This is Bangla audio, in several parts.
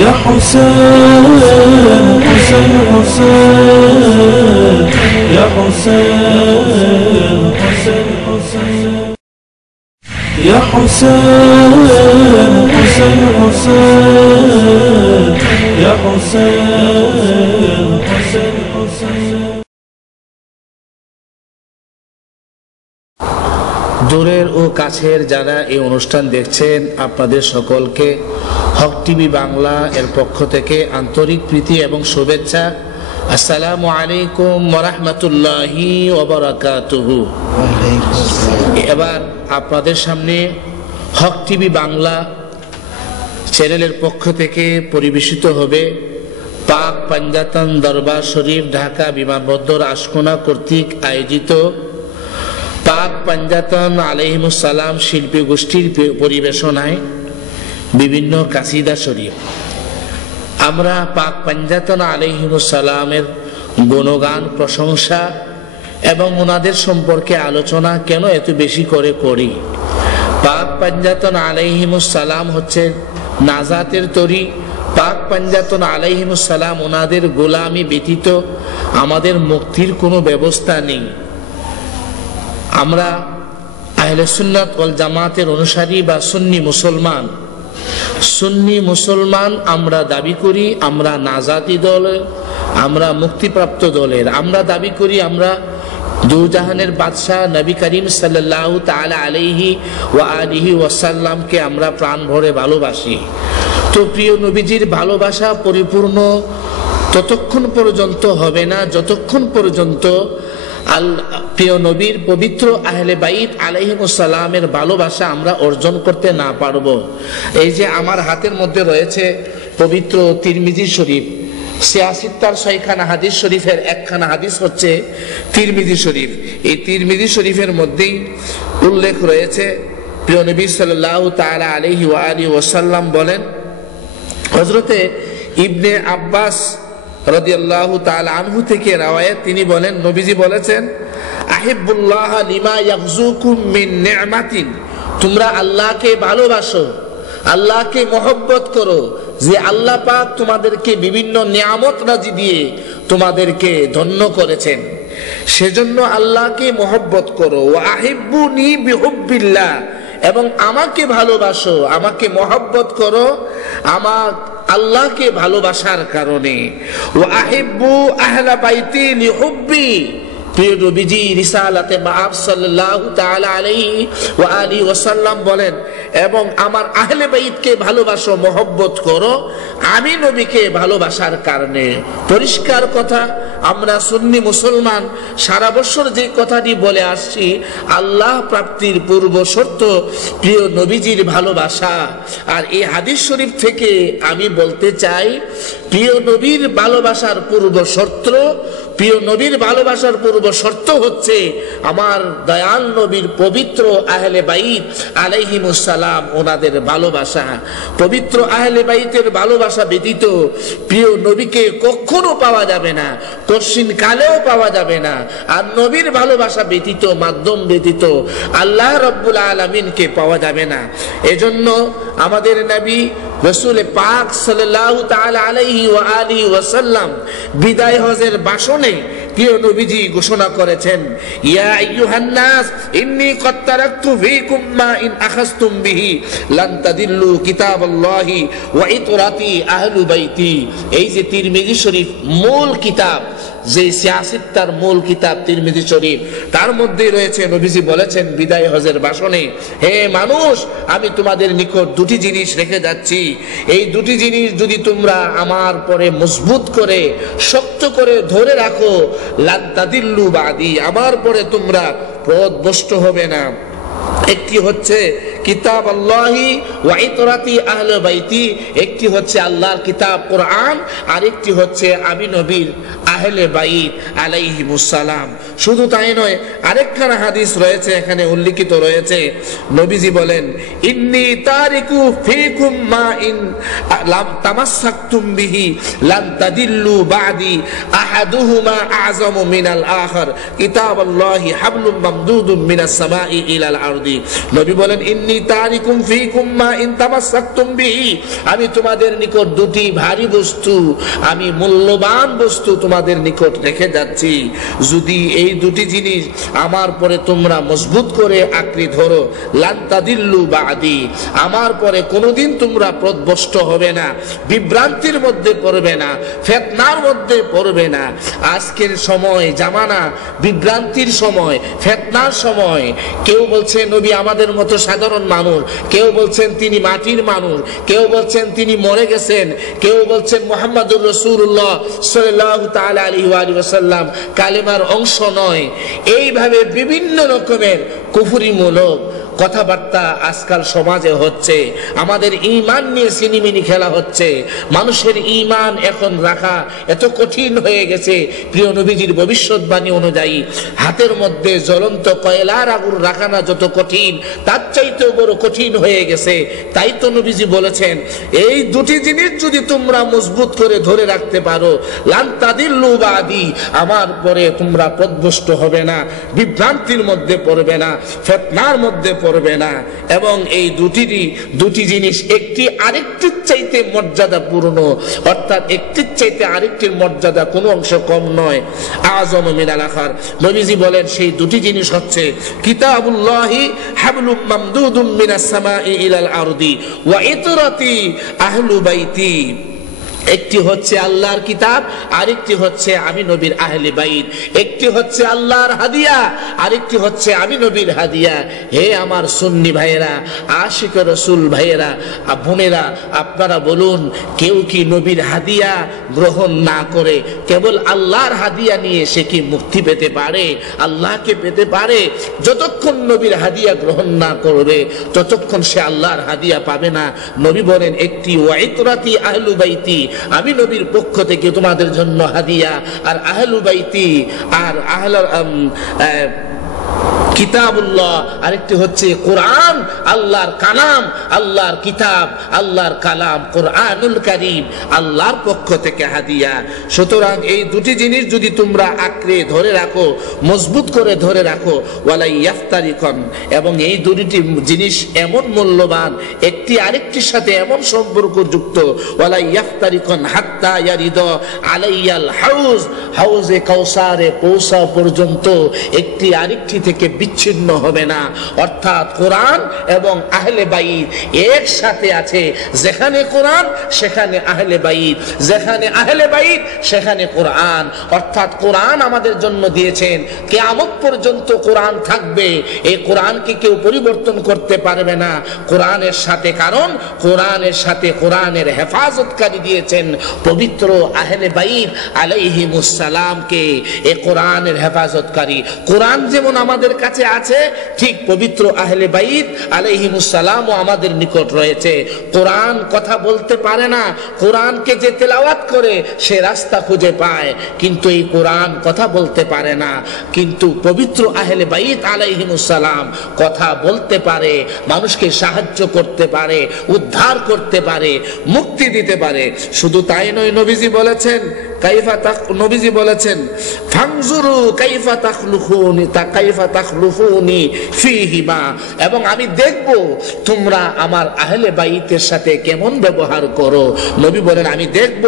يا حسين حسين حسين يا حسين حسين حسين يا حسين حسين حسين يا حسين حسين حسين দূরের ও কাছের যারা এই অনুষ্ঠান দেখছেন আপনাদের সকলকে হক টিভি বাংলা এর পক্ষ থেকে আন্তরিক প্রীতি এবং শুভেচ্ছা। আসসালামু আলাইকুম ওয়া রাহমাতুল্লাহি ওয়া বারাকাতুহু। এবার আপনাদের সামনে হক টিভি বাংলা চ্যানেলের পক্ষ থেকে পরিবেশিত হবে পাক পাঞ্জাতন দরবার শরীফ ঢাকা বিমানবন্দর আশকোনা কর্তৃক আয়োজিত পাক পাঞ্জাতন আলাইহিমুস সালাম শিল্পী গোষ্ঠীর পরিবেশনায় বিভিন্ন কাসিদা শরীফ। আমরা পাক পাঞ্জাতন আলাইহিমুস সালামের গুণগান, প্রশংসা এবং ওনাদের সম্পর্কে আলোচনা কেন এত বেশি করে করি। পাক পাঞ্জাতন আলাইহিমুস সালাম হচ্ছে নাজাতের তরি। পাক পাঞ্জাতন আলাইহিমুস সালাম ওনাদের গোলামি ব্যতীত আমাদের মুক্তির কোনো ব্যবস্থা নেই। আমরা আহলে সুন্নাত ওয়াল জামাতের অনুসারী বা সুন্নি মুসলমান আমরা দাবি করি আমরা নাজাতি দলের, আমরা মুক্তিপ্রাপ্ত দলের। আমরা দাবি করি আমরা দুজাহানের বাদশাহ নবী করিম সাল্লাল্লাহু তাআলা আলাইহি ওয়া আলিহি ওয়াসাল্লামকে আমরা প্রাণ ভরে ভালোবাসি। তো প্রিয় নবীজির ভালোবাসা পরিপূর্ণ ততক্ষণ পর্যন্ত হবে না যতক্ষণ পর্যন্ত প্রিয় নবীর পবিত্র আহলে বাইত আলাইহিমুস সালামের ভালোবাসা আমরা অর্জন করতে না পারব। এই যে আমার হাতের মধ্যে রয়েছে পবিত্র তিরমিজি শরীফ, 86টার 6খানা হাদিস শরীফের একখানা হাদিস হচ্ছে তিরমিজি শরীফ। এই তিরমিজি শরীফের মধ্যেই উল্লেখ রয়েছে প্রিয় নবী সাল্লাল্লাহু তাআলা আলাইহি ওয়া আলিহি ওয়াসাল্লাম বলেন, হযরতে ইবনে আব্বাস রাদিয়াল্লাহু তাআলা আনহু থেকে রাওয়ায়াত, তিনি বলেন নবীজি বলেছেন, আহিব্বুল্লাহ লিমা ইয়াগজুকুম মিন নি'মাতিন, তোমরা আল্লাহকে ভালোবাসো, আল্লাহকে মহব্বত করো যে আল্লাহ পাক তোমাদেরকে বিভিন্ন নিয়ামত রাজি দিয়ে তোমাদেরকে ধন্য করেছেন, সেজন্য আল্লাহকে মহব্বত করো। ওয়া আহিব্বুনি বিহুব্বিল্লাহ, এবং আমাকে ভালোবাসো, আমাকে মহব্বত করো আমার আল্লাহকে ভালোবাসার কারণে। ওয়া আহিব্বু আহলা বাইতি লিহুব্বি, প্রিয় নবীজি রিসালাতে মাআব সাল্লাল্লাহু তাআলা আলাইহি ওয়া আলিহি ওয়াসাল্লাম বলেন, এবং আমার আহলে বাইতকে ভালোবাসো, মহব্বত করো আমি নবীকে ভালোবাসার কারণে। পরিষ্কার কথা, আমরা সুন্নি মুসলমান সারা বছর যে কথাটি বলে আসছি, আল্লাহ প্রাপ্তির পূর্ব শর্ত প্রিয় নবীজির ভালোবাসা। আর এই হাদিস শরীফ থেকে আমি বলতে চাই, প্রিয় নবীর ভালোবাসার পূর্ব শর্ত, প্রিয় নবীর ভালোবাসার পূর্ব শর্ত হচ্ছে আমার দয়াল নবীর পবিত্র আহলে বাইত আলাইহিমুস সালাম ওনাদের ভালোবাসা। পবিত্র আহলে বাইতের ভালোবাসা ব্যতীত প্রিয় নবীকে কখনো পাওয়া যাবে না, কঠিন কালেও পাওয়া যাবে না। আর নবীর ভালোবাসা ব্যতীত, মাধ্যম ব্যতীত আল্লাহ রাব্বুল আলামিনকে পাওয়া যাবে না। এজন্য আমাদের নবী রাসূল পাক সাল্লাল্লাহু তাআলা আলাইহি ওয়া আলিহি ওয়াসাল্লাম বিদায় হজের ভাষণে প্রিয় নবীজি ঘোষণা করেছেন, ইয়া আইয়ুহান নাস ইন্নী কদ তারাকতু ফীকুম মা ইন আখাযতুম বিহি লান তাদিল্লু কিতাবাল্লাহি ওয়া ইতরাতি আহলু বাইতি। এই যে তিরমিজি শরীফ মূল কিতাব, যে 86টার মূল কিতাব তিরমিজি শরীফ, তার মধ্যে রয়েছে নবীজি বলেছেন বিদায় হজের ভাষণে, হে মানুষ, আমি তোমাদের নিকট দুটি জিনিস রেখে যাচ্ছি, এই দুটি জিনিস যদি তোমরা আমার পরে মজবুত করে শক্ত করে ধরে রাখো, লান তাদিল্লু বাদি, আমার পরে তোমরা পথভ্রষ্ট হবে না। একটি হচ্ছে কিতাব আল্লাহি ওয়া ইতরাতি আহলে বাইতি, একটি হচ্ছে আল্লাহর কিতাব কোরআন, আর একটি হচ্ছে আমি নবীর আহলে বাইত আলাইহিমুস সালাম। শুধু তাই নয়, আরেকখানা হাদিস রয়েছে, এখানে উল্লেখিত রয়েছে, নবীজি বলেন, ইন্নী তারিকু ফীকুম মা ইন লাম তামাসসাকতুম বিহি লান তাদিল্লু বাদি আহাদুহুমা আযমু মিনাল আখার কিতাবাল্লাহি হাবলুম মামদুদুম মিনাস সামাই ইলাল আরদি। নবী বলেন, ইন্নী ইন্নী তারিকুম ফীকুম মা ইন তামাসসাকতুম বিহি, আমি তোমাদের নিকট দুটি ভারী বস্তু, আমি মূল্যবান বস্তু তোমাদের নিকট রেখে যাচ্ছি, যদি এই দুটি জিনিস আমার পরে তোমরা মজবুত করে আঁকড়ে ধরো, লান তাদিল্লু বাদি, আমার পরে কোনোদিন তোমরা পথভ্রষ্ট হবে না, বিভ্রান্তির মধ্যে পড়বে না, ফিতনার মধ্যে পড়বে না। আজকের সময় জামানা বিভ্রান্তির সময়, ফিতনার সময়। কেউ বলছে নবী আমাদের মতো সাধারণ মানুষ, কেউ বলছেন তিনি মাটির মানুষ, কেউ বলছেন তিনি মরে গেছেন, কেউ বলছেন মুহাম্মাদুর রাসূলুল্লাহ সাল্লাল্লাহু তাআলা আলাইহি ওয়া সাল্লাম কালেমার অংশ নয়। এইভাবে বিভিন্ন রকমের কুফরিমূলক কথাবার্তা আজকাল সমাজে হচ্ছে। আমাদের ঈমান নিয়ে সিনিমিনি খেলা হচ্ছে। মানুষের ঈমান এখন রাখা এত কঠিন হয়ে গেছে, প্রিয় নবীজির ভবিষ্যৎবাণী অনুযায়ী হাতের মধ্যে জ্বলন্ত কয়লার আগুন রাখানা যত কঠিন, তার চাইতেও বড় কঠিন হয়ে গেছে। তাই তো নবীজি বলেছেন, এই দুটি জিনিস যদি তোমরা মজবুত করে ধরে রাখতে পারো, লান তাদিল্লু বাদি, আমার পরে তোমরা পথভ্রষ্ট হবে না, বিভ্রান্তির মধ্যে পড়বে না, ফিতনার মধ্যে পড়বে না। এবং এই দুটি জিনিস একটি আরেকটির চাইতে মর্যাদাপূর্ণ, অর্থাৎ একটির চাইতে আরেকটির মর্যাদা কোনো অংশ কম নয়। আযম মিনাল আখার, নবীজি বলেন সেই দুটি জিনিস হচ্ছে কিতাবুল্লাহি হাবলুম মামদুদুম মিনাস সামাই ইলাল আরদি ওয়া ইতরাতি আহলু বাইতি। একটি হচ্ছে আল্লাহর কিতাব, আরেকটি হচ্ছে আমি নবীর আহলে বাইত। একটি হচ্ছে আল্লাহর হাদিয়া, আরেকটি হচ্ছে আমি নবীর হাদিয়া। হে আমার সুন্নি ভাইয়েরা, আশিক রাসূল ভাইয়েরা, বোনেরা, আপনারা বলুন, কেউ কি নবীর হাদিয়া গ্রহণ না করে কেবল আল্লাহর হাদিয়া নিয়ে সে কি মুক্তি পেতে পারে, আল্লাহকে পেতে পারে? যতক্ষণ নবীর হাদিয়া গ্রহণ না করবে ততক্ষণ সে আল্লাহর হাদিয়া পাবে না। নবী বলেন, একটি ওয়াইতরাতি আহলু বাইতি, আমি নবীর পক্ষ থেকে তোমাদের জন্য হাদিয়া, আর আহলু বাইতি আর আহলার কিতাবুল্লাহ, আরেকটি হচ্ছে কোরআন, আল্লাহর কালাম, আল্লাহর কিতাব, আল্লাহর কালাম কোরআনুল কারীম, আল্লাহর পক্ষ থেকে হাদিয়া। সুতরাং এই দুটি জিনিস যদি তোমরা আঁকড়ে ধরে রাখো, মজবুত করে ধরে রাখো, ওয়ালা ইয়াফতারিকুন, এবং এই দুটি জিনিস এমন মূল্যবান, একটি আরেকটির সাথে এমন সম্পর্কযুক্ত, ওয়ালা ইয়াফতারিকুন হাত্তা ইয়ারিদা আলাইয়াল হাউজ, হাউজে কাউসারে পৌঁছা পর্যন্ত একটি আরেকটি থেকে বিচ্ছিন্ন হবে না। অর্থাৎ কোরআন এবং আহলে বাইত একসাথে আছে। যেখানে কোরআন সেখানে আহলে বাইত, যেখানে আহলে বাইত সেখানে কোরআন। অর্থাৎ কোরআন আমাদের জন্য দিয়েছেন, কিয়ামত পর্যন্ত কোরআন থাকবে। এই কোরআনকে কেউ পরিবর্তন করতে পারবে না কোরআনের সাথে, কারণ কোরআনের সাথে কোরআনের হেফাজতকারী দিয়েছেন পবিত্র আহলে বাইত আলাইহিমুস সালামকে। এই কোরআনের হেফাজতকারী, কোরআন যেমন আমাদের কাছে আছে, ঠিক পবিত্র আহলে বাইত আলাইহিমুস সালামও আমাদের নিকট রয়েছে। কোরআন কথা বলতে পারে না, কোরআনকে যে তেলাওয়াত করে সে রাস্তা খুঁজে পায়, কিন্তু এই কোরআন কথা বলতে পারে না। কিন্তু পবিত্র আহলে বাইত আলাইহিমুস সালাম কথা বলতে পারে, মানুষকে সাহায্য করতে পারে, উদ্ধার করতে পারে, মুক্তি দিতে পারে। শুধু তাই নয়, নবীজি বলেছেন, নবীজি বলেছেন, ফানজুরু কাইফা তাখলুকুনি কাইফা তাখলুফুনি ফীহিমা, এবং আমি দেখব তোমরা আমার আহলে বাইতের সাথে কেমন ব্যবহার করো। নবী বলেন, আমি দেখব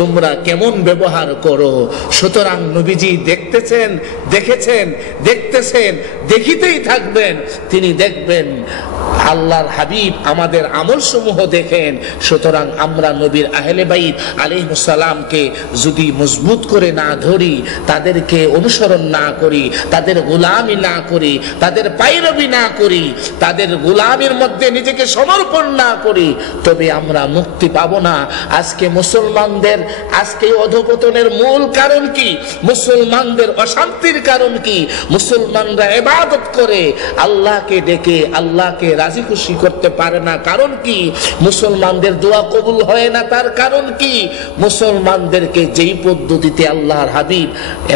তোমরা কেমন ব্যবহার করো। সুতরাং নবীজি দেখতেছেন, দেখেছেন, দেখতেছেন, দেখিতেই থাকবেন। তিনি দেখবেন, আল্লাহর হাবিব আমাদের আমল সমূহ দেখেন। সুতরাং আমরা নবীর আহলে বাইত আলাইহিস সালামকে যদি মজবুত করে না ধরি, তাদেরকে অনুসরণ না করি, তাদের গোলামি না করি, তাদের পায়রবি না করি, তাদের গোলামির মধ্যে নিজেকে সমর্পণ না করি, তবে আমরা মুক্তি পাবো না। আজকে মুসলমানদের আজকে অধঃপতনের মূল কারণ কি? মুসলমানদের অশান্তির কারণ কি? মুসলমানরা ইবাদত করে আল্লাহকে ডেকে আল্লাহকে রাজি খুশি করতে পারে না, কারণ কি? মুসলমানদের দোয়া কবুল হয় না, তার কারণ কি? মুসলমানদেরকে যেই পদ্ধতিতে আল্লাহর হাবিব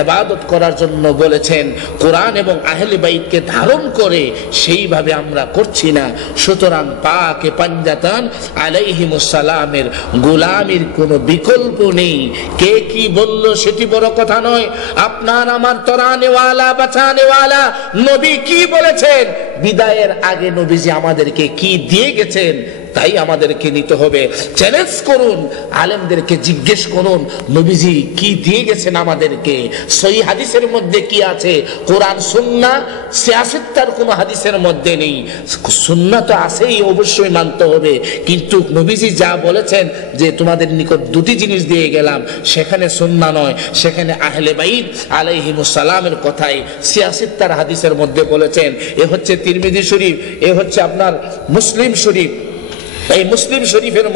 ইবাদত করার জন্য বলেছেন, কোরআন এবং আহলে বাইতকে ধারণ করে সেইভাবে আমরা করছি না। সুতরাং পাকে পাঞ্জাতান আলাইহিমুস সালামের গোলামির কোনো বিকল্প নেই। কে কি বলল সেটি বড় কথা নয়, আপনার আমার তরানেওয়ালা বাঁচানেওয়ালা নবী কি বলেছেন বিদায়ের আগে নবীজি আমাদেরকে কি দিয়ে গেছেন তাই আমাদেরকে নিতে হবে। চ্যালেঞ্জ করুন, আলেমদেরকে জিজ্ঞেস করুন নবীজি কি দিয়ে গেছেন আমাদেরকে, সহিহ হাদিসের মধ্যে কি আছে। কোরআন সুন্নাহ সিয়াসত তার কোনো হাদিসের মধ্যে নেই। সুন্নাহ তো আছেই, অবশ্যই মানতে হবে, কিন্তু নবীজি যা বলেছেন যে তোমাদের নিকট দুটি জিনিস দিয়ে গেলাম, সেখানে সুন্নাহ নয়, সেখানে আহলে বাইত আলাইহিমুস সালামের কথাই সিয়াসত তার হাদিসের মধ্যে বলেছেন। এ হচ্ছে তিরমিজি শরীফ, এ হচ্ছে আপনার মুসলিম শরীফ। এই মুসলিম শরীফের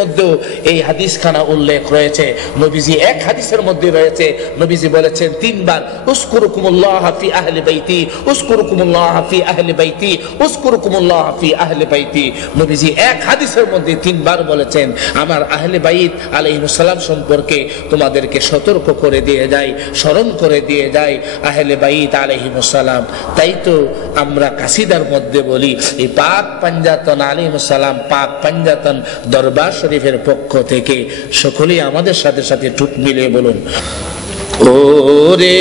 মধ্যেও এই হাদিসখানা উল্লেখ রয়েছে। নবীজি এক হাদিসের মধ্যে রয়েছে, নবীজি বলেছেন তিনবার উযকুরুকুমুল্লাহ ফি আহলি বাইতি, উযকুরুকুমুল্লাহ ফি আহলি বাইতি, উযকুরুকুমুল্লাহ ফি আহলি বাইতি। নবীজি এক হাদিসের মধ্যে তিনবার বলেছেন আমার আহলে বাইত আলাইহিস সালাম সম্পর্কে তোমাদেরকে সতর্ক করে দিয়ে যায়, স্মরণ করে দিয়ে যায় আহলে বাইত আলাইহিস সালাম। তাই তো আমরা কাসিদার মধ্যে বলি এই পাক পাঞ্জাতন আলাইহিস সালাম, পাক পাঞ্জাতন দরবার শরীফের পক্ষ থেকে সকলেই আমাদের সাথে সাথে টুট মিলিয়ে বলুন, ওরে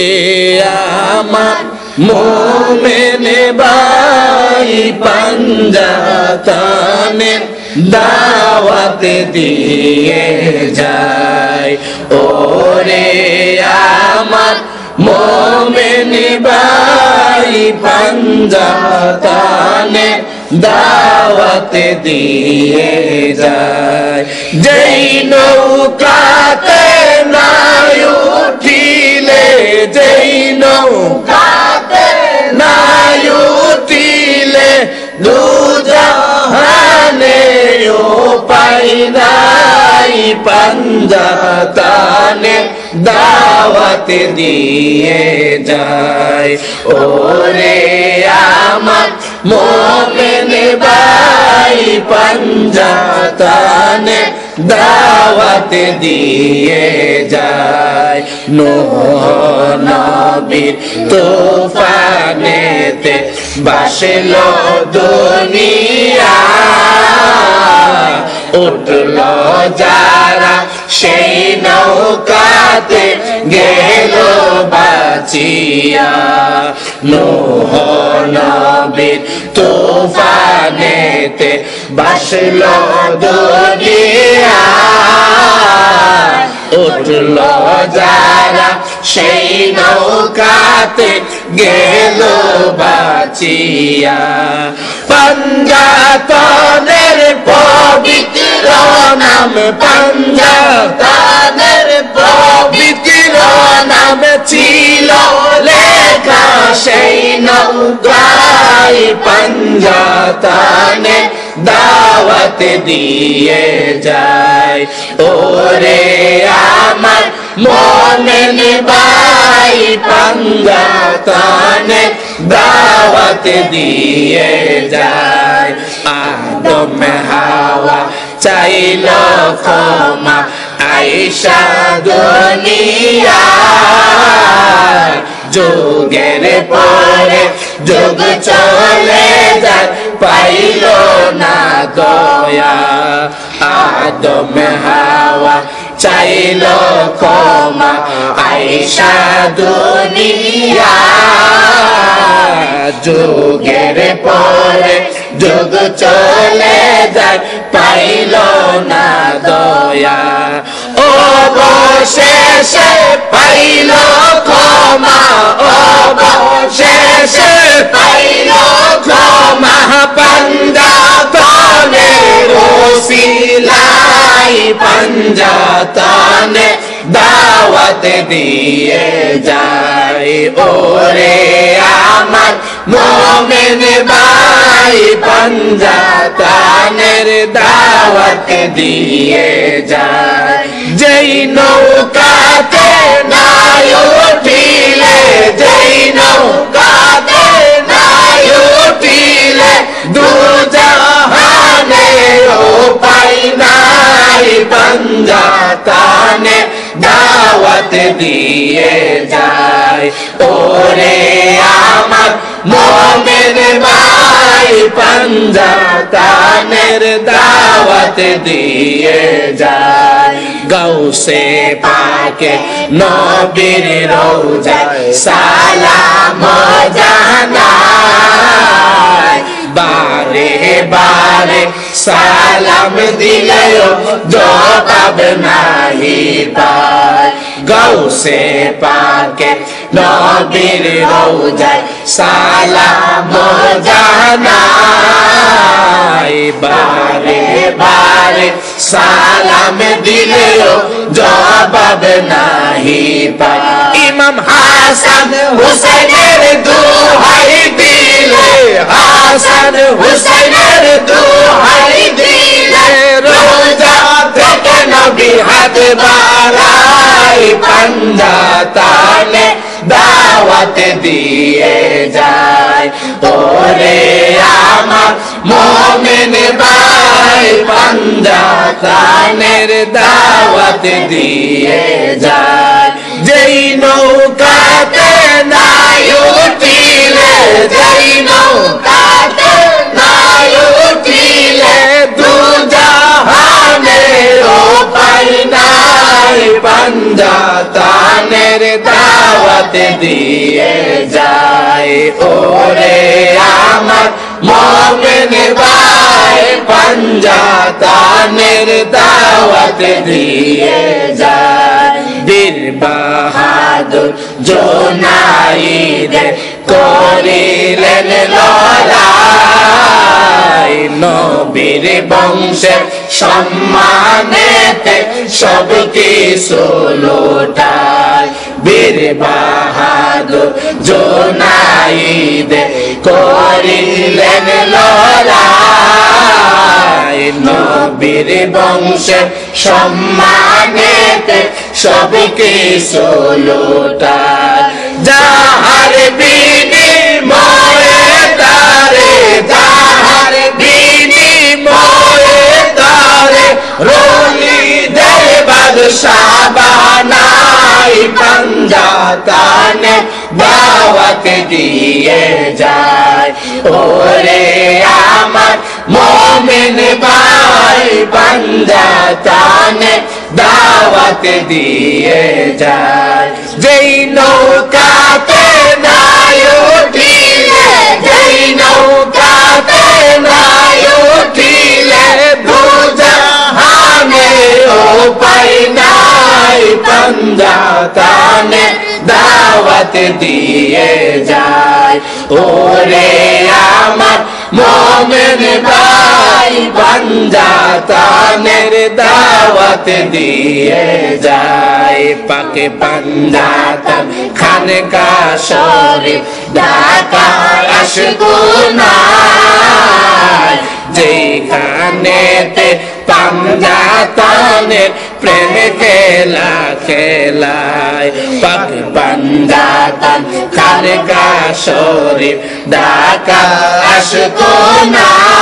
আমার মোমেন ভাই পাঞ্জাতনের দাওয়াত দিয়ে যায়, ওরে আমার মোমেন ভাই পাঞ্জাতনের দাওয়াত দিয়ে যায়। যেই নৌকাতে নাই উঠিলে, যেই নৌকাতে নাই উঠিলে দুজাহানে উপায় নাই, পাঞ্জাতনে দাওয়াত দিয়ে যায়, ওরে আমার মোমেন ভাই পাঞ্জাতনে দাওয়াত দিয়ে যায়। নূহ নবীর তুফানেতে ভাসল দুনিয়া, উঠল যারা সেই নৌকাতে গেল বাঁচিয়া। নূহ নবীর তুফানেতে ভাসল দুনিয়া, উঠল যারা সেই নৌকাতে গেল বাঁচিয়া। পাঞ্জাতনের পবিত্র নাম, পাঞ্জাতনের পবিত্র নাম ছিল লেখা সেই নৌকায়, পাঞ্জাতনে দাওয়াত দিয়ে যায়, ওরে আমার মোমেন ভাই পাঞ্জাতনে দাওয়াত দিয়ে যায়। আদম হাওয়া চাইল ক্ষমা আয়েশা দুনিয়া, যুগের পরে যুগ চলে যায় পাইল না দয়া। আদম হাওয়া চাইল ক্ষমা আয়েশা দুনিয়া, যুগের পরে যুগ চলে যায় পাইল না দয়া। অবশেষে পাইল ক্ষমা, অবশেষে পাইল ক্ষমা, পাঞ্জাতনের ওসিলায় পাঞ্জাতনে দাওয়াত দিয়ে যায়, ওরে আমার মোমেন ভাই পাঞ্জাতনের দাওয়াত দিয়ে যায়। যেই নৌকাতে নাই উঠিলে, যেই নৌকাতে নাই উঠিলে দুজাহানে উপায় নাই, পাঞ্জাতনে দাওয়াত দিয়ে যায়, ওরে আমার মোমেন ভাই পাঞ্জাতনের দাওয়াত দিয়ে যায়। গাউসে পাকে নবীর রওজায় সালাম জানাই বারে বারে সালাম দিলেও জবাব নাহি পায় গাউসে পাকে নবীর রওজায় সালাম জানাই বারে বারে সালাম দিলেও জবাব নাহি পায় ইমাম হাসান হুসাইনের দোহাই দিলে হাসান হুসাইনের দোহাই দিলে রোজা থেকে নবী হাত বাড়াই পাঞ্জা তালে দাওয়াত দিয়ে যায় ওরে আমার মুমিন ভাই পাঞ্জা তানের দাওয়াত দিয়ে যায় যেই নৌকাতে নাই উঠিলে যেই নৌকাতে নাই উঠিলে দু জাহানের উপায় নাই পাঞ্জা তানের দাওয়াত দিয়ে যায় ওরে আমার মুমিন ভাই পাঞ্জা তানের দাওয়াত দিয়ে যায় বীর বাহাদুর জোনাইদ করিলেন লড়াই নবীর বংশের সম্মানেতে সব কিছু লুটায় বীর বাহাদুর জোনাইদ করিলেন লড়াই নবীর বংশের সম্মানেতে সব কিছু লুটায় যাহার বিনিময়ে তারে যাহার বিনিময়ে তারে রলিদের বাদশাহ বানাই পাঞ্জা তানে দাওয়াত দিয়ে যায় ওরে আমার মুমিন ভাই পাঞ্জা তানে দাওয়াত দিয়ে যায় যেই নৌকাতে নাই উঠিলে যেই নৌকাতে নাই উঠিলে দু জাহানে উপায় নাই পাঞ্জা তানে দাওয়াত দিয়ে যায় ওরে আমার মুমিন ভাই পাঞ্জা তানের দাওয়াত দিয়ে যায় পাকে পাঞ্জা তান খানকা শরীফ ঢাকা আশকুনায় যেখানেতে পাঞ্জা তানের প্রেম খেলা খেলায় পাকে পাঞ্জা তান খানকা শরীফ ঢাকা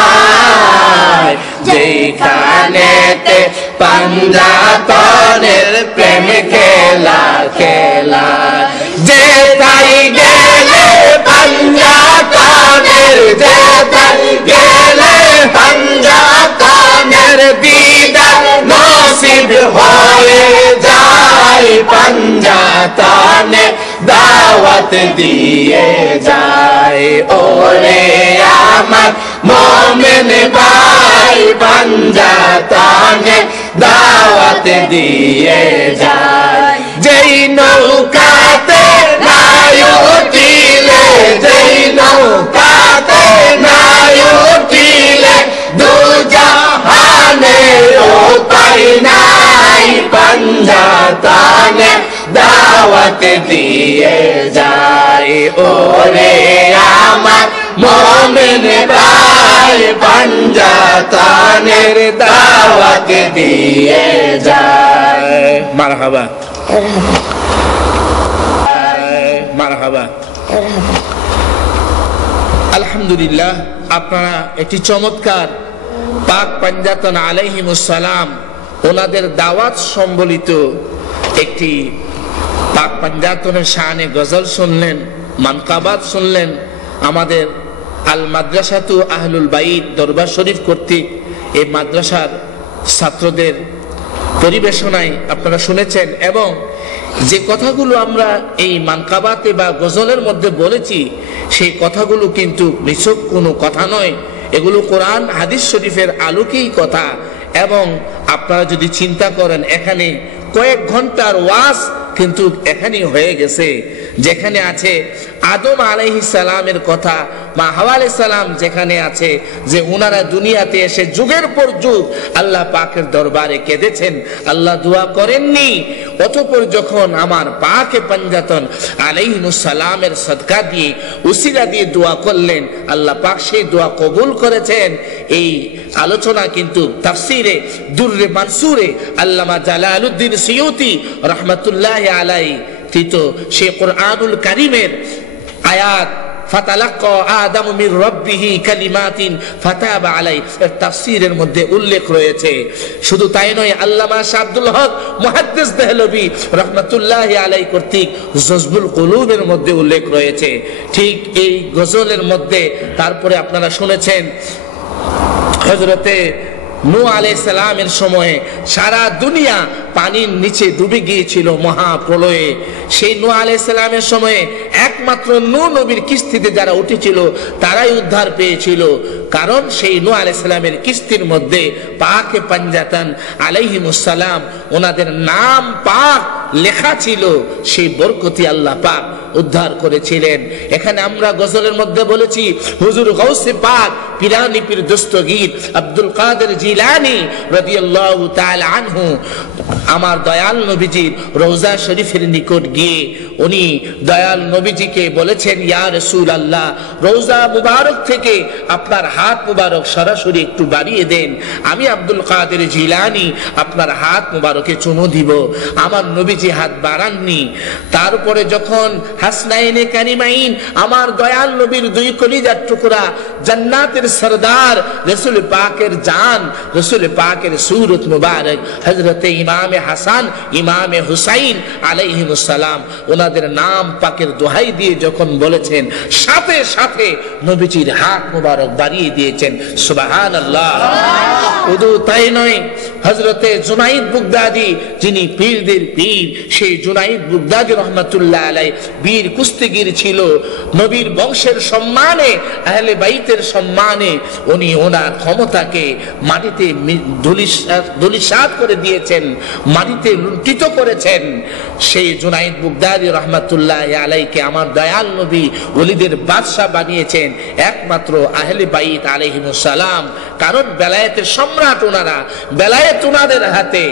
আশকুনায় যেখানেতে পাঞ্জা তানের প্রেম খেলা খেলায় যে তাই গেলে পাঞ্জা তানের যে তাই গেলে পাঞ্জা তানের দিদার নসিব হয়ে যায় পাঞ্জা তানে দাওয়াত দিয়ে যায় ওরে আমার মুমিন ভাই পাঞ্জা তানে দাওয়াত দিয়ে যায় যেই নৌকাতে নাই উঠিলে যেই নৌকাতে নাই উঠিলে দু জাহানে উপায় নাই পাঞ্জা তানে দাওয়াত দিয়ে যায় ওরে আমার মুমিন ভাই পাঞ্জা তানের দাওয়াত দিয়ে যায় মারহাবা মারহাবা আলহামদুলিল্লাহ আপনারা একটি চমৎকার পাক পাঞ্জাতন আলাইহিমুস সালাম ওনাদের দাওয়াত সম্বলিত একটি পাক পাঞ্জাতনের শানে গজল শুনলেন মানকাবাত শুনলেন আমাদের আল মাদ্রাসাতু আহলুল বাইত দরবার শরীফ কর্তৃক এই মাদ্রাসার ছাত্রদের পরিবেশনায় আপনারা শুনেছেন, এবং যে কথাগুলো আমরা এই মানকাবাতে বা গজলের মধ্যে বলেছি সেই কথাগুলো কিন্তু নিছক কোনো কথা নয়, এগুলো কোরআন হাদিস শরীফের আলোকেই কথা। এবং আপনারা যদি চিন্তা করেন, এখানে কয়েক ঘন্টার ওয়াজ কিন্তু এখানে হয়ে গেছে, যেখানে আছে আদম আলাইহিস সালামের কথা, মা হাওয়া আলাইহিস সালাম যেখানে আছে যে ওনারা দুনিয়াতে এসে যুগের পর যুগ আল্লাহ পাকের দরবারে কেঁদেছেন, আল্লাহ দোয়া করেননি, অতঃপর যখন আমার পাকে পাঞ্জাতন আলাইহিস সালামের সদকা দিয়ে উসিলা দিয়ে দোয়া করলেন, আল্লাহ পাক সেই দোয়া কবুল করেছেন। এই আলোচনা কিন্তু তাফসিরে দুররে মানসুরে আল্লামা জালালউদ্দিন সিয়ুতি রাহমাতুল্লাহি আলাইহি তো সেই কোরআনুল কারীমের আয়াত ফাতালাক্কা আদম মির রাব্বিহি কালিমাতিন ফাতাবা আলাইহি এর তাফসীরের মধ্যে উল্লেখ রয়েছে। শুধু তাই নয়, আল্লামা শাহ আব্দুল হক মুহাদ্দিস দেহলভী রাহমাতুল্লাহি আলাইহি কর্তৃক জজবুল কুলুবের মধ্যে উল্লেখ রয়েছে। ঠিক এই গজলের মধ্যে তারপরে আপনারা শুনেছেন হযরতে নূহ আলাইহিস সালামের সময়ে সারা দুনিয়া পানির নিচে ডুবে গিয়েছিল মহাপ্রলয়ে। সেই নূহ আলাইহিস সালামের সময়ে একমাত্র নূহ নবীর কিস্তিতে যারা উঠেছিল তারাই উদ্ধার পেয়েছিল, কারণ সেই নূহ আলাইহিস সালামের কিস্তির মধ্যে পাকে পাঞ্জাতান আলাইহিমুস সালাম ওনাদের নাম পাক লেখা ছিল, সেই বরকতি আল্লাহ পাক উদ্ধার করেছিলেন। এখানে আমরা গজলের মধ্যে বলেছি হুজুর গাউসে পাক পিরানি পীর দস্তগীর আব্দুল কাদের জিলানী রাদিয়াল্লাহু তাআলা আনহু আমার দয়াল নবীজির রওজা শরীফের নিকট গিয়ে উনি দয়াল নবীজিকে বলেছেন, ইয়া রাসূলুল্লাহ, রওজা মুবারক থেকে আপনার হাত মুবারক সরাসরি একটু বাড়িয়ে দেন, আমি আব্দুল কাদের জিলানী আপনার হাত মুবারকে চুমু দিব। আমার নবীজি হাত বাড়াননি। তারপরে যখন হাসনাইনে কারিমাইন আমার দয়াল নবীর দুই কলিজার টুকরা জান্নাতের সরদার রাসূল পাকের জান রাসূল পাকের সূরত মুবারক হযরতে ইমামে হাসান ইমামে হুসাইন আলাইহিমুস সালাম ওনাদের নাম পাকের দোহাই দিয়ে যখন বলেছেন, সাথে সাথে নবীজির হাত মুবারক বাড়িয়ে দিয়েছেন। সুবহানাল্লাহ। শুধু তাই নয়, হযরতে জুনাইদ বুগদাদি যিনি পীরদের পীর, সেই জুনাইদ বুগদাদি রাহমাতুল্লাহ আলাইহি বীর কুস্তিগীর ছিল। নবীর বংশের সম্মানে, আহলে বাইতের সম্মানে উনি ওনার ক্ষমতাকে মাটিতে ধূলিসাৎ করে দিয়েছেন, মাটিতে লুণ্ঠিত করেছেন। সেই জুনাইদ বুগদাদি রাহমাতুল্লাহ আলাইহিকে আমার দয়াল নবী ওলিদের বাদশা বানিয়েছেন, একমাত্র আহলে বাইত আলাইহিমুস সালাম। কারণ বেলায়েতের সম্রাট ওনারা, বেলায়েত ওনাদের হাতে,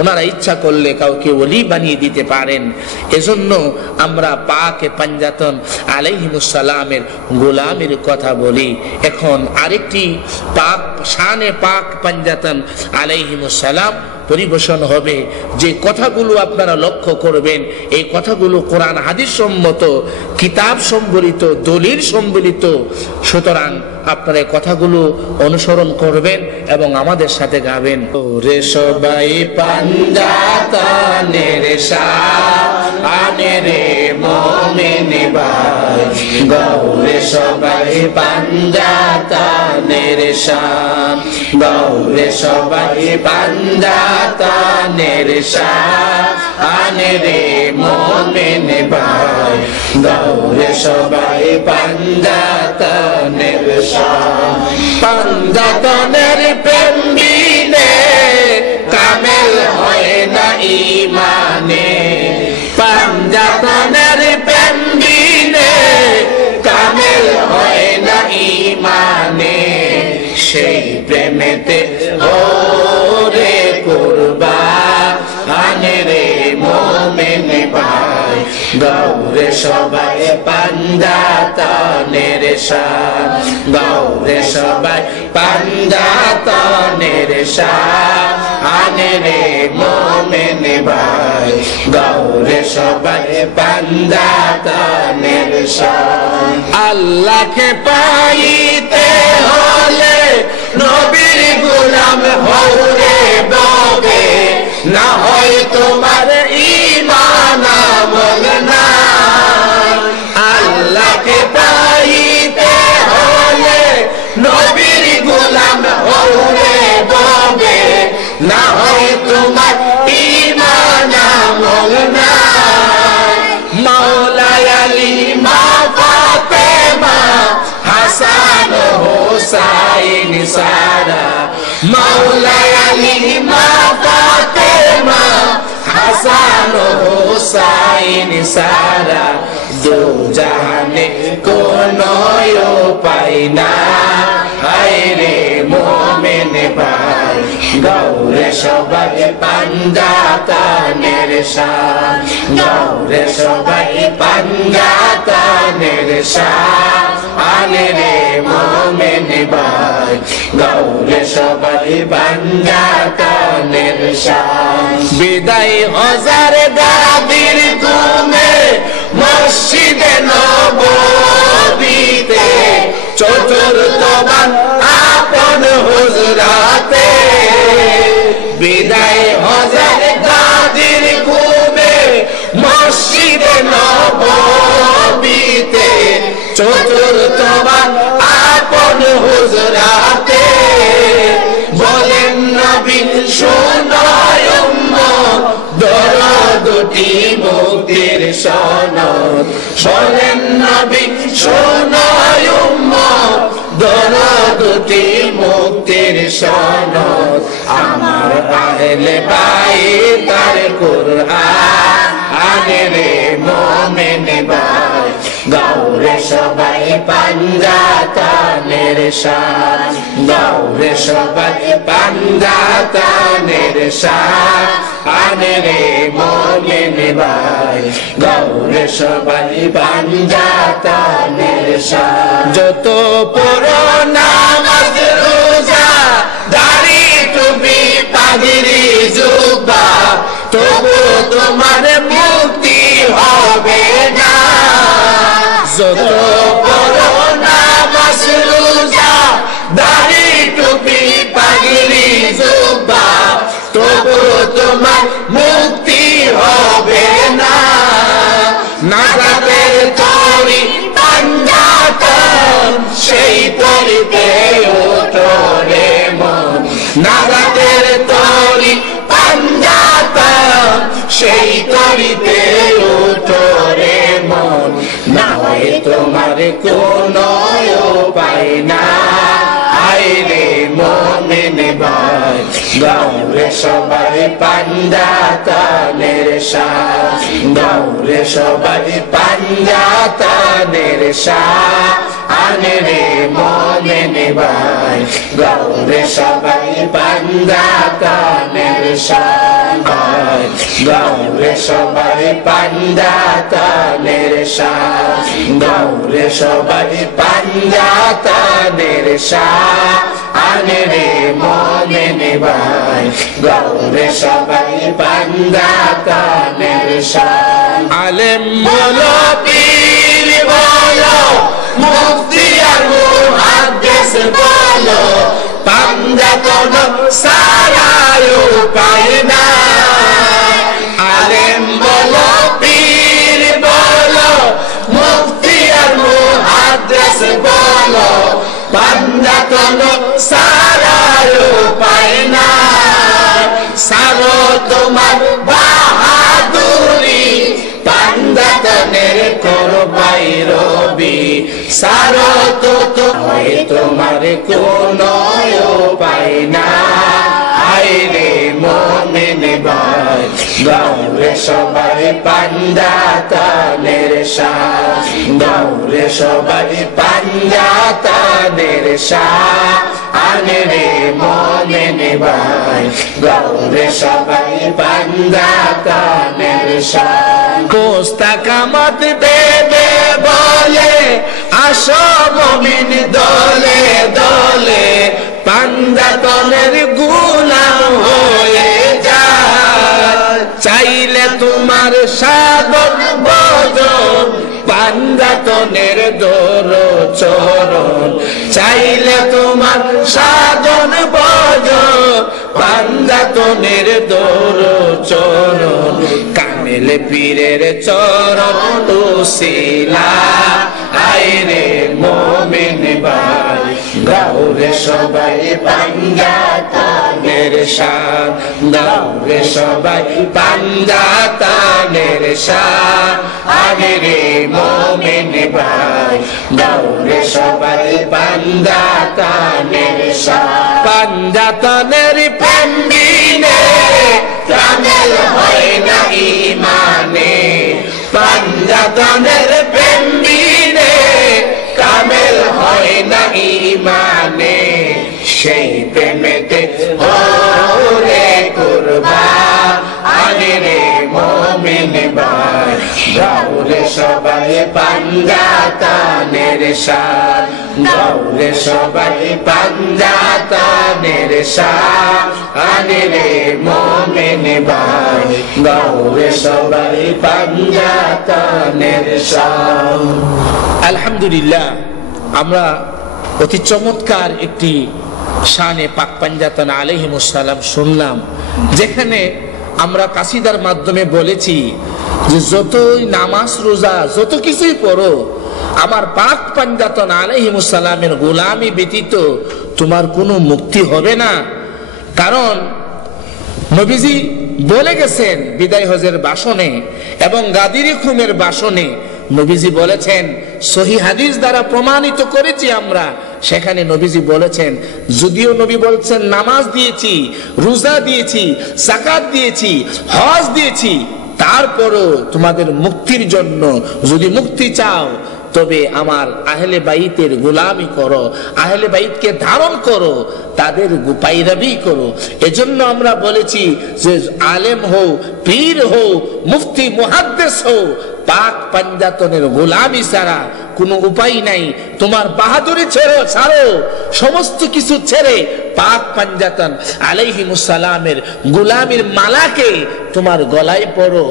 ওনারা ইচ্ছা করলে কাউকে ওলি বানিয়ে দিতে পারেন। এজন্য আমরা পাকে পাঞ্জাতন আলাইহিমুস সালামের গোলামের কথা বলি। এখন আরেকটি পাক শানে পাক পাঞ্জাতন আলাইহিমুস সালাম পরিবেশন হবে। যে কথাগুলো আপনারা লক্ষ্য করবেন, এই কথাগুলো কোরআন হাদিস সম্মত, কিতাব সম্বলিত, দলিল সম্বলিত। সুতরাং আপনারা এই কথাগুলো অনুসরণ করবেন এবং আমাদের সাথে গাবেন। রে সবাই পাঞ্জাতনের শানে রে মুমিন ভাই, গৌরে সবাই পাঞ্জাতনের শান, গৌরে সবাই পাঞ্জাতনের শানে রে মুমিন ভাই, গৌরে সবাই পাঞ্জাতনের শান। পাঞ্জাতনের প্রেম বিনে কামেল হয় না ঈমানে, পাঞ্জাতনের প্রেম বিনে কামেল হয় না ঈমানে, সেই প্রেমেতে ওরে কুরবান রে মুমিন ভাই, গৌরে সবাই পাঞ্জাতনের শান, গৌরে সবাই পাঞ্জাতনের শান রে মুমিন ভাই, গৌরে সবাই পাঞ্জাতনের শান। আল্লাহকে পাইতে হলে নবীর গোলাম হও রে ববে, না হয় তোমার ঈমান আমল নাই। আল্লাহকে পাইতে হলে নবীর গোলাম হও রে ববে, না হয় তোমার সারা দু জাহানে কোনো উপায় না হায় রে মুমিন ভাই গৌরে সবাই পাঞ্জাতানের শান গৌরে সবাই পাঞ্জাতানের শান রে মুমিন ভাই গৌরে সবাই পাঞ্জাতানের শান বিদায় হাজার গাদির ঘুমে মসজিদে নববীতে চতুর্থবার আপন হুজরাতে বিদায় হাজার গাদির ঘুমে মসজিদে নববীতে চতুর্থবার আপন হুজরাতে বলেন নবী শোনায় উম্মত দরদটি মুক্তির সনদ বলেন নবী শোনায় উম্মত দরদটি মুক্তির সনদ আমার আহলে বাইতের কুরআন রে মুমিন ভাই গৌরে সবাই পাঞ্জাতানের শান গৌরে সবাই পাঞ্জাতানের শান রে মুমিন ভাই গৌরে সবাই পাঞ্জাতানের শান যত পড়ো নামাজ রোজা দাড়ি টুপি পাগড়ি জুব্বা তবু তোমার মুক্তি হবে না যত পড়ো নামাজ রোজা দাড়ি টুপি পাগড়ি জুব্বা তবু তোমার মুক্তি হবে না নাজাতের তরি পাঞ্জাতন সেই তরিতে ওঠো রে মন নাজাতের তরি পাঞ্জাতন সেই তরিতে ওঠো রে মন না হয় তোমার কোনো উপায় না আয় রে মুমিন ভাই গৌরে সবাই পাঞ্জাতানের শান গৌরে সবাই পাঞ্জাতানের শান রে মুমিন ভাই গৌরে সবাই পাঞ্জাতানের শান গৌরে সবাই পাঞ্জাতানের শান গৌরে সবাই পাঞ্জাতানের শান রে মুমিন ভাই গৌরে সবাই পাঞ্জাতানের শান আলেম বলো পীর বলো মুফতি আর মুহাদ্দিস বলো পাঞ্জাতন সারা উপায় না আলেম বলো পীর বলো মুফতি আর মুহাদ্দিস বলো পাঞ্জাতন সারা উপায় না সারো তোমার বাহাদুরি পাঞ্জাতনের করবাই রবি সারো তো তোমার কোনো উপায় না আয় রে মুমিন ভাই গৌরে সবাই পাঞ্জাতানের শান গৌরে সবাই পাঞ্জাতানের শান রে মুমিন ভাই গৌরে সবাই পাঞ্জাতানের শান মুস্তাকামত দেবে বলে আসো মুমিন দলে দলে পাঞ্জাতনের গোলাম হয়ে যায় চাইলে তোমার সাধন ভজন পাঞ্জাতনের দোর চরণ চাইলে তোমার সাধন ভজন পাঞ্জাতনের দোর চরণ কামেল পীরের চরণ উসিলা আয় রে মুমিন ভাই গৌরে সবাই পাঞ্জাতনের শান গৌরে সবাই পাঞ্জাতনের শান রে মুমিন ভাই গৌরে সবাই পাঞ্জাতনের শান পাঞ্জাতনের প্রেম বিনে কামেল হয় না ঈমানে গাউরে সবাই পাঞ্জাতনের শান, গাউরে সবাই পাঞ্জাতনের শান রে মুমিন ভাই, গাউরে সবাই পাঞ্জাতনের শান। আলহামদুলিল্লাহ, আমরা অতি চমৎকার একটি শানে পাক পাঞ্জাতন আলাইহিমুস সালাম শুনলাম, যেখানে আমরা কাসিদার মাধ্যমে বলেছি যে যতই নামাজ রোজা যত কিছুই পড়ো, আমার পাক পাঞ্জাতন আলাইহিমুস সালামের গোলামি ব্যতীত তোমার কোনো মুক্তি হবে না। কারণ নবীজি বলে গেছেন বিদায় হজের ভাষণে এবং গাদির খুমের ভাষণে, নবীজি বলেছেন, সহিহ হাদিস দ্বারা প্রমাণিত করেছি আমরা, সেখানে নবীজি বলেছেন, যদিও নবী বলছেন নামাজ দিয়েছি, রোজা দিয়েছি, যাকাত দিয়েছি, হজ দিয়েছি, তারপরও তোমাদের মুক্তির জন্য যদি মুক্তি চাও তবে আমার আহলে বাইতের গোলামি করো, আহলে বাইতকে ধারণ করো, তাদের পায়রাবি করো। এজন্য আমরা বলেছি যে আলেম হও, পীর হও, মুফতি মুহাদ্দিস হও, পাক পাঞ্জাতনের গোলামি ছাড়া কোনো উপায় নাই। তোমার বাহাদুরি ছাড়ো, সমস্ত কিছু ছেড়ে পাক পাঞ্জাতন আলাইহিমুস সালামের গোলামির মালাকে তোমার গলায় পরো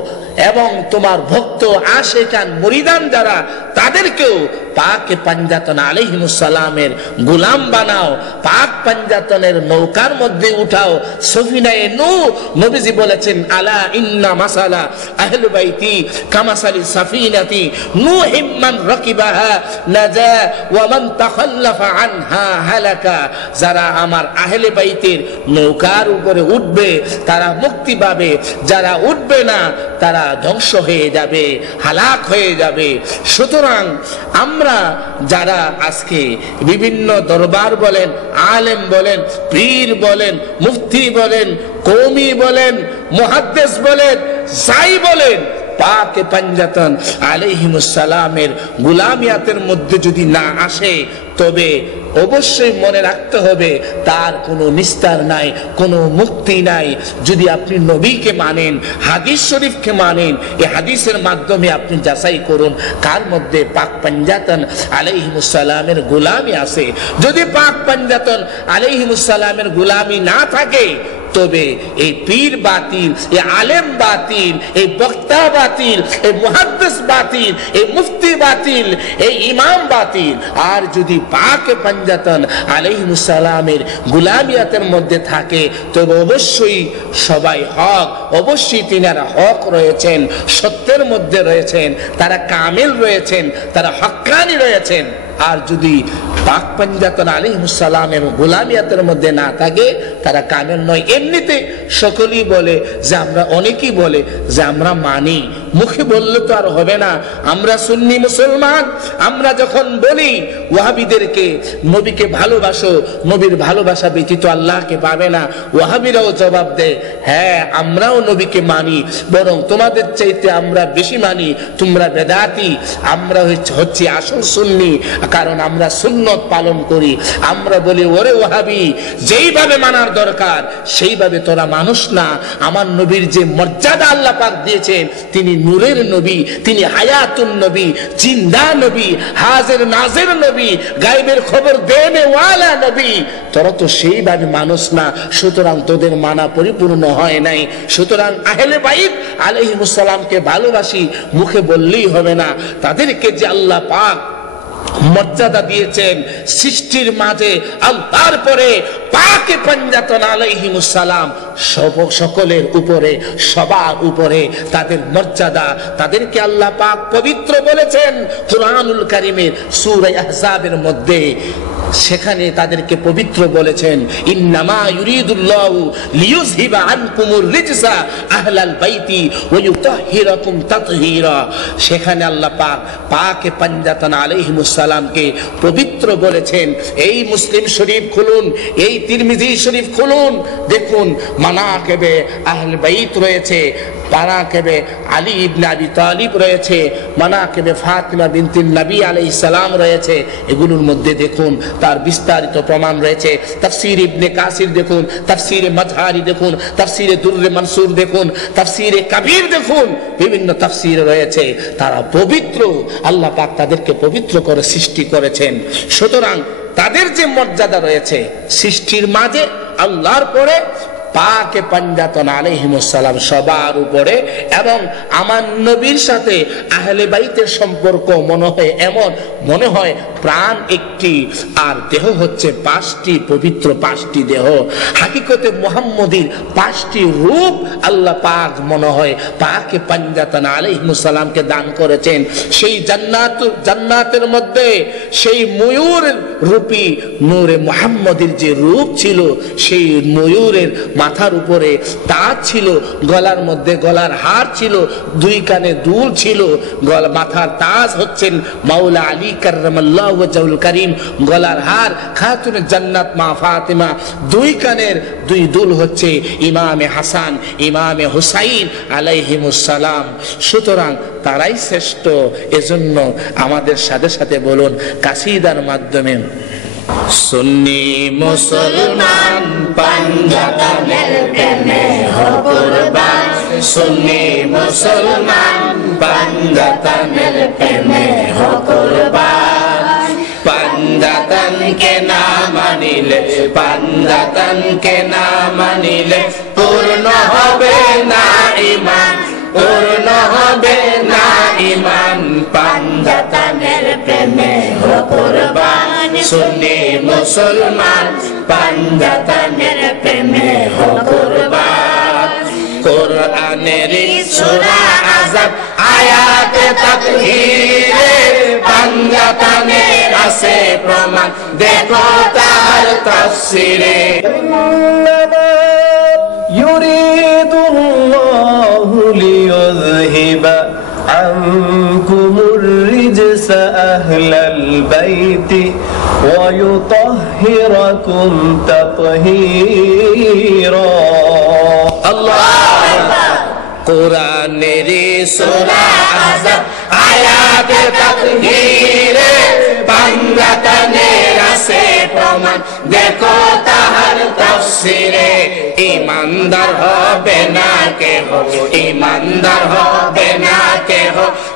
এবং তোমার ভক্ত আশিকান মুরিদান যারা তাদেরকেও পাক পাঞ্জাতন আলাইহিমুস সালামের গোলাম বানাও, পাক পাঞ্জাতনের নৌকার মধ্যে উঠাও, সফিনায়ে নূহ। নবীজি বলেছেন, আলা ইন্না মাসালা আহলে বাইতি কামাসালি সাফিনাতি নূহিম মান রাকিবাহা নাজা ওয়া মান তাখাল্লাফা আনহা হালাকা। যারা আমার আহলে বাইতের নৌকার উপরে উঠবে তারা মুক্তি পাবে, যারা উঠবে না তারা ধ্বংস হয়ে যাবে, হালাক হয়ে যাবে। সুতরাং আমরা যারা আজকে বিভিন্ন দরবার বলেন, আলেম বলেন, পীর বলেন, মুফতি বলেন, কওমি বলেন, মুহাদ্দিস বলেন, যাই বলেন, পাক পাঞ্জাতন আলাইহিমুস সালামের গোলামিয়াতের মধ্যে যদি না আসে তবে অবশ্যই মনে রাখতে হবে তার কোনো নিস্তার নাই, কোনো মুক্তি নাই। যদি আপনি নবীকে মানেন, হাদিস শরীফকে মানেন, এই হাদিসের মাধ্যমে আপনি যাচাই করুন কার মধ্যে পাক পাঞ্জাতন আলাইহিমুস সালামের গোলামি আছে। যদি পাক পাঞ্জাতন আলাইহিমুস সালামের গোলামি না থাকে তবে এই পীর বাতিল, এই আলেম বাতিল, এই বক্তা বাতিল, এই মুহাদ্দিস বাতিল, এই মুফতি বাতিল, এই ইমাম বাতিল। আর যদি পাক পাঞ্জাতন আলাইহিমুস সালামের গোলামিয়াতের মধ্যে থাকে তবে অবশ্যই সবাই হক, অবশ্যই তিনারা হক রয়েছেন, সত্যের মধ্যে রয়েছেন, তারা কামিল রয়েছেন, তারা হক্কানি রয়েছেন। আর যদি পাক পাঞ্জাতন আলাইহিমুস সালামের গোলামিয়াতের মধ্যে না থাকে তারা কামিল নয়। এমনিতে সকলেই বলে যে আমরা, অনেকেই বলে যে আমরা মানি, মুখে বললে তো আর হবে না, আমরা সুন্নি মুসলমান। আমরা যখন বলি ওয়াহাবিদেরকে নবীকে ভালোবাসো, নবীর ভালোবাসা ব্যতীত আল্লাহকে পাবে না, ওয়াহাবিরাও জবাব দেয়, হ্যাঁ আমরাও নবীকে মানি, বরং তোমাদের চাইতে আমরা বেশি মানি, তোমরা বেদাতি, আমরা হচ্ছে আসল সুন্নি, কারণ আমরা সুন্নত পালন করি। আমরা বলি, ওরে ওয়াহাবি, যেইভাবে মানার দরকার সেইভাবে তোরা মানুষ না। আমার নবীর যে মর্যাদা আল্লাহ পাক দিয়েছেন, তিনি নূরের নবী, তিনি হায়াতুন নবী, জিন্দা নবী, হাজির নাজির নবী, গায়বের খবর দেনে ওয়ালা নবী, তোরা তো সেইভাবে মানুষ না। সুতরাং তোদের মানা পরিপূর্ণ হয় নাই। সুতরাং আহলে বাইত আলাইহিমুস সালামকে ভালোবাসি মুখে বললেই হবে না, তাদেরকে যে আল্লাহ পাক মর্যাদা দিয়েছেন সৃষ্টির মাঝে, তারপরে পাক পাঞ্জাতন আলাইহিমুস সালাম সকলের উপরে, সবার উপরে তাদের মর্যাদা, তাদেরকে আল্লাহ পাক পবিত্র বলেছেন কুরআনুল কারীমের সূরা আহজাবের মধ্যে। সেখানে তাদেরকে পবিত্র বলেছেন, ইন্নামা ইউরিদুল্লাহু লিইউযহিবা আনকুমুর রিজসা আহলাল বাইতি ওয়া ইউতাহহিরাকুম তাতহীরা। সেখানে আল্লাহ পাক পাক পাঞ্জাতন আলাইহিমুস সালামকে পবিত্র বলেছেন। এই মুসলিম শরীফ খুলুন, এই তিরমিজি শরীফ খুলুন, দেখুন মানাকিবে আহলে বাইত রয়েছে, মানাকিবে আলী ইবনে আবি তালিব রয়েছে, মানাকিবে ফাতিমা বিনতুন নবী আলাইহিস সালাম রয়েছে। এগুলোর মধ্যে দেখুন তার বিস্তারিত প্রমাণ রয়েছে। তাফসীর ইবনে কাসির দেখুন, তাফসীরে মাজহারি দেখুন, তাফসীরে দুররে মানসুর দেখুন, তাফসীরে কবির দেখুন, বিভিন্ন তাফসীর রয়েছে। তারা পবিত্র, আল্লাহ পাক তাদেরকে পবিত্র করে সৃষ্টি করেছেন। সুতরাং তাদের যে মর্যাদা রয়েছে সৃষ্টির মাঝে আল্লাহর পরে পাকে পাঞ্জাতন আলাইহিমুস সালাম সবার উপরে, এবং আমার নবীর সাথে আহলে বাইতের সম্পর্ক মনে হয় প্রাণ একটি আর দেহ হচ্ছে 5টি পবিত্র 5টি দেহ। হাকিকতে মুহাম্মদীর 5টি রূপ আল্লাহ পাক মনে হয় পাকে পাঞ্জাতন আলাইহিমুস সালামকে দান করেছেন। সেই জান্নাতের মধ্যে সেই ময়ূর রূপী নূরে মুহাম্মদীর যে রূপ ছিল, সেই ময়ূরের মাথার উপরে তাজ ছিল, গলার মধ্যে গলার হার ছিল, 2 কানে দুল ছিল। মাথার তাজ হচ্ছেন মাওলা আলী কাররামাল্লাহু ওয়াজহুল কারীম, গলার হার খাতুনে জান্নাত মা ফাতিমা, 2 কানের 2 দুল হচ্ছে ইমামে হাসান ইমামে হুসাইন আলাইহিমুস সালাম। সুতরাং তারাই শ্রেষ্ঠ। এজন্য আমাদের সাথে সাথে বলুন কাসিদার মাধ্যমে, সুন্নি মুসলমান পাঞ্জাতনের প্রেমে হো কুরবান, সুন্নি মুসলমান পাঞ্জাতনের প্রেমে হো কুরবান। পাঞ্জাতনকে না মানিলে, পাঞ্জাতনকে না মানিলে পূর্ণ হবে না ঈমান, পূর্ণ হবে না ঈমান। পাঞ্জাতনের প্রেমে হো কুরবান, সুন্নি মুসলমান পাঞ্জাতনের প্রেমে হো কুরবান। কোরআনের সূরা আযাব আয়াতে তাকহীরে পাঞ্জাতনের আছে প্রমাণ, দেখো তার তাফসীরে। ইউরিদুল্লাহু লিইয়ুযহিবা আনকুমুর রিজসা আহলাল বাইতি ওয়া ইউতাহহিরাকুম তাতহীরা। আল্লাহু আকবার। কোরআনের সূরা আযাব আয়াতে তাকহীরে পাঞ্জাতনের আছে প্রমাণ, দেখো তাহার তাফসীরে। ঈমানদার হবে না কেহ, ঈমানদার হবে না কেহ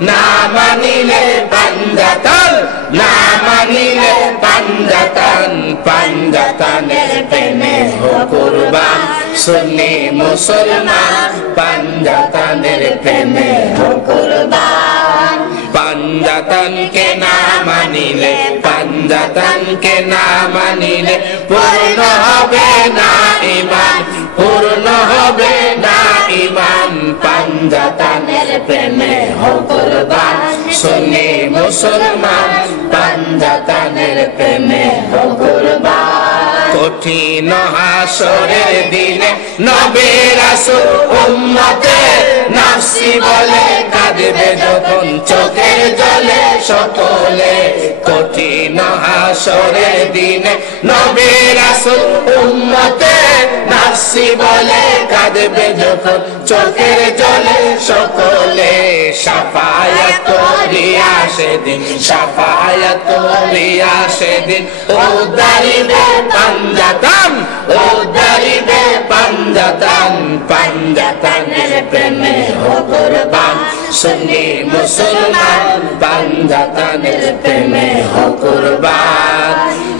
না মানিলে পাঞ্জাতন, না মানিলে পাঞ্জাতন। পাঞ্জাতনের প্রেমে হো কুরবান, সুন্নি মুসলমান পাঞ্জাতনের প্রেমে হো কুরবান। পাঞ্জাতনকে না মানিলে, পাঞ্জাতনকে না মানিলে পূর্ণ হবে না ঈমান, পূর্ণ হবে না ঈমান। পাঞ্জাতনের প্রেমে হো কুরবান, সুন্নি মুসলমান পাঞ্জাতনের প্রেমে হো কুরবান। কঠিন হাসরের দিনে নবী রাসূল উম্মতের নাফসি বলে কাঁদবে যখন চোখের জলে সকলে। কঠিন হাসরের দিনে নবী রাসূল উম্মতের নাফসি বলে কাঁদবে যখন চোখের জলে সকলে। শাফায়াত করিয়া সেদিন, শাফায়াত করিয়া সেদিন উদ্ধারিবে পাঞ্জাতন, উদ্ধারিবে পাঞ্জাতন। পাঞ্জাতনের প্রেমে হো কুরবান, সুন্নি মুসলমান পাঞ্জাতনের প্রেমে হো কুরবান।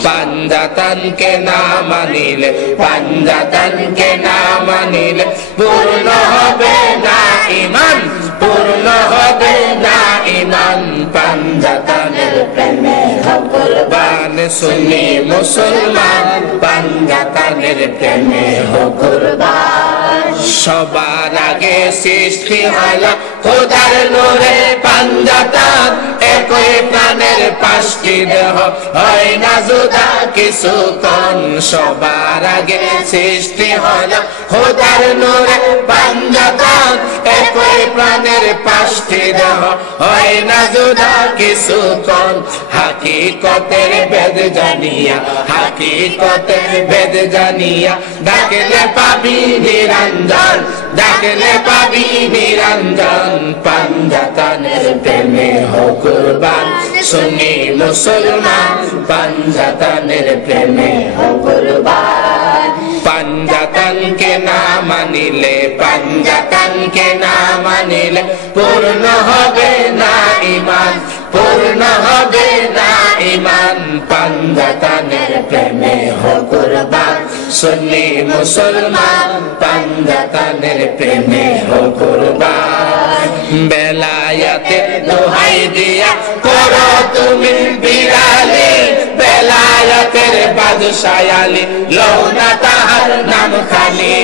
পাঞ্জাতনকে না মানিলে, পাঞ্জাতনকে না মানিলে পূর্ণ হবে না ঈমান, পূর্ণ হবে না ঈমান। পাঞ্জাতনের প্রেমে হো কুরবান, সুন্নি মুসলমান পাঞ্জাতনের প্রেমে হো কুরবান। সবার আগে সৃষ্টি হলো খোদার নূরে পাঞ্জাতন, একই প্রাণের 5টি দেহ হয় না জুদা কিছুক্ষণ। সবার আগে সৃষ্টি হলো খোদার নূরে পাঞ্জাতন, একই প্রাণের 5টি দেহ হয় না জুদা কিছু কোন হাকিকতের বেদ জানিয়া হাকিকতের বেদ জানিয়া ডাকলে পাবি নিরঞ্জন ডাকলে পাবি নিরঞ্জন পাঞ্জাতনের প্রেমে হো কুরবান সুন্নি মুসলমান পাঞ্জাতনের প্রেমে হো কুরবান পাঞ্জাতন কে না মানিলে পাঞ্জাতন কে না মানিলে পূর্ণ হবে না ঈমান পূর্ণ হবে না ঈমান পাঞ্জাতনের প্রেমে হো কুরবান সুন্নি মুসলমান পাঞ্জাতনের প্রেমে হো কুরবান বেলায়েতের দোহাই দিয়া করো তুমি বিড়ালি বেলায়েতের বাদশায়ালি লওনা তাহার নাম খালি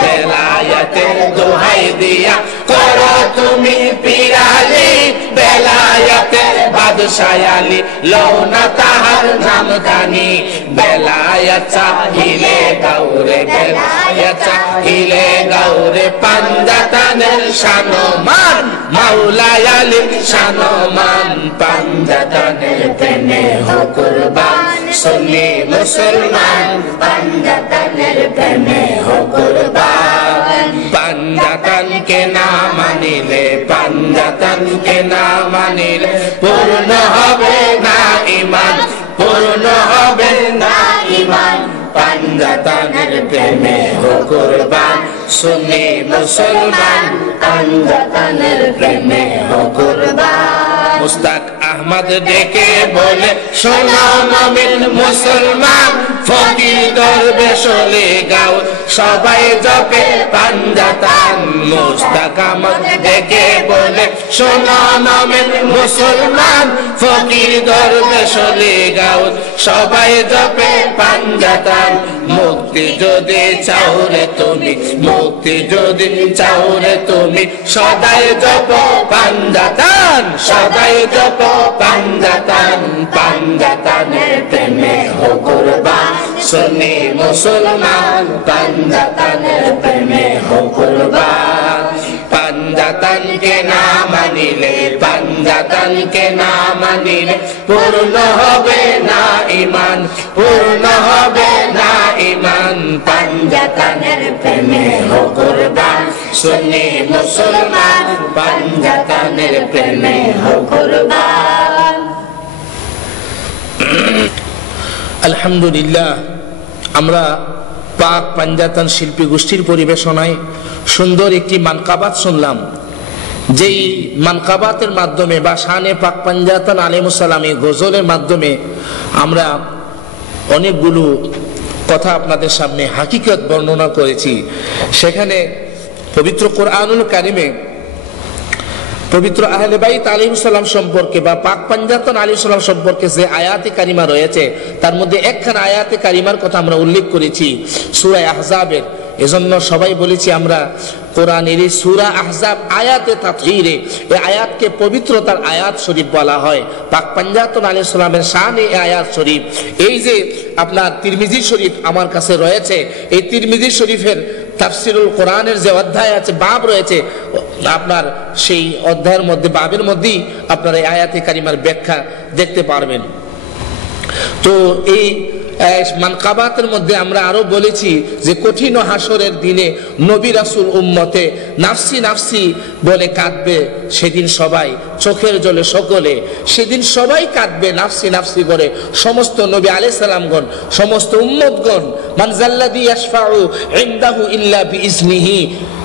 বেলায়েতের দোহাই দিয়া করো তুমি বিড়ালি বেলায়েতের বাদশায়ালি লওনা তাহার নাম খানি বেলায়েত চাহিলে গাউরে বেলায়েত চাহিলে গাউরে পাঞ্জাতনের শানমান মাওলায় আলী শানমান পাঞ্জাতনের প্রেমে হো কুরবান সুন্নি মুসলমান পাঞ্জাতনের প্রেমে হো কুরবান পাঞ্জাতন কে না মানিলে পাঞ্জাতন কে না মানিলে পূর্ণ হবে না ঈমান পূর্ণ হবে না ঈমান পাঞ্জাতনের প্রেমে হো কুরবান সুন্নি মুসলমান পাঞ্জাতনের প্রেমে হো কুরবান মুস্তাক আহমদ ডেকে বলে শোনো মুমিন মুসলমান ফকির দরবেশ ওলে গাও সবাই জপে পাঞ্জাতন মুস্তাক আহমদ ডেকে বলে শোনো মুমিন মুসলমান ফকির দরবেশ ওলে গাও সবাই জপে পাঞ্জাতন মুক্তি যদি চাও রে তুমি মুক্তি যদি চাও রে তুমি সদাই জপ পাঞ্জাতন সদাই জপ পাঞ্জাতন পাঞ্জাতনের প্রেমে হো কুরবান সুন্নি মুসলমান পাঞ্জাতনের প্রেমে হো কুরবান পাঞ্জাতন কে না মানিলে পাঞ্জাতন কে না মানিলে পূর্ণ হবে না ঈমান পূর্ণ হবে না ঈমান পাঞ্জাতনের প্রেমে হো কুরবান সুন্নি মুসলমান পাঞ্জাতনের প্রেমে হো কুরবান আলহামদুলিল্লাহ আমরা পাক পাঞ্জাতন শিল্পী গোষ্ঠীর পরিবেশনায় সুন্দর একটি মানকাবাত শুনলাম যেই মানকাবাতের মাধ্যমে বা শানে পাক পাঞ্জাতন আলাইহিস সালাম এই গজলের মাধ্যমে আমরা অনেকগুলো কথা আপনাদের সামনে হাকিকত বর্ণনা করেছি সেখানে পবিত্র কোরআনুল কারিমে পবিত্র আহলে বাইত আলাইহিস সালাম সম্পর্কে বা পাক পাঞ্জাতন আলাইহিস সালাম সম্পর্কে যে আয়াতে কারিমা রয়েছে তার মধ্যে একখানা আয়াতে কারিমার কথা আমরা উল্লেখ করেছি সূরা আহজাবের এজন্য সবাই বলেছি আমরা কোরআনের এই সূরা আহজাব আয়াতে তাতহীরে এই আয়াতকে পবিত্রতার আয়াত শরীফ বলা হয় পাক পাঞ্জাতন আলাইহিস সালামের শানে এই আয়াত শরীফ এই যে আপনার তিরমিজি শরীফ আমার কাছে রয়েছে এই তিরমিজি শরীফের তাফসিরুল কোরআনের যে অধ্যায় আছে বাব রয়েছে আপনার সেই অধ্যায়ের মধ্যে বাবের মধ্যেই আপনারা এই আয়াতে কারিমার ব্যাখ্যা দেখতে পারবেন তো এই মানকাবাতের মধ্যে আমরা আরো বলেছি যে কঠিন হাসরের দিনে নবী রাসূল উম্মতে নাফসি নাফসি বলে কাঁদবে সেদিন সবাই চোখের জলে সকলে সেদিন সবাই কাঁদবে নাফসি নাফসি করে সমস্ত নবী আলাইহিস সালামগণ সমস্ত উম্মতগণ মান জাল্লাযী ইয়াশফাউ ইনদাহু ইল্লা বিইজনিহি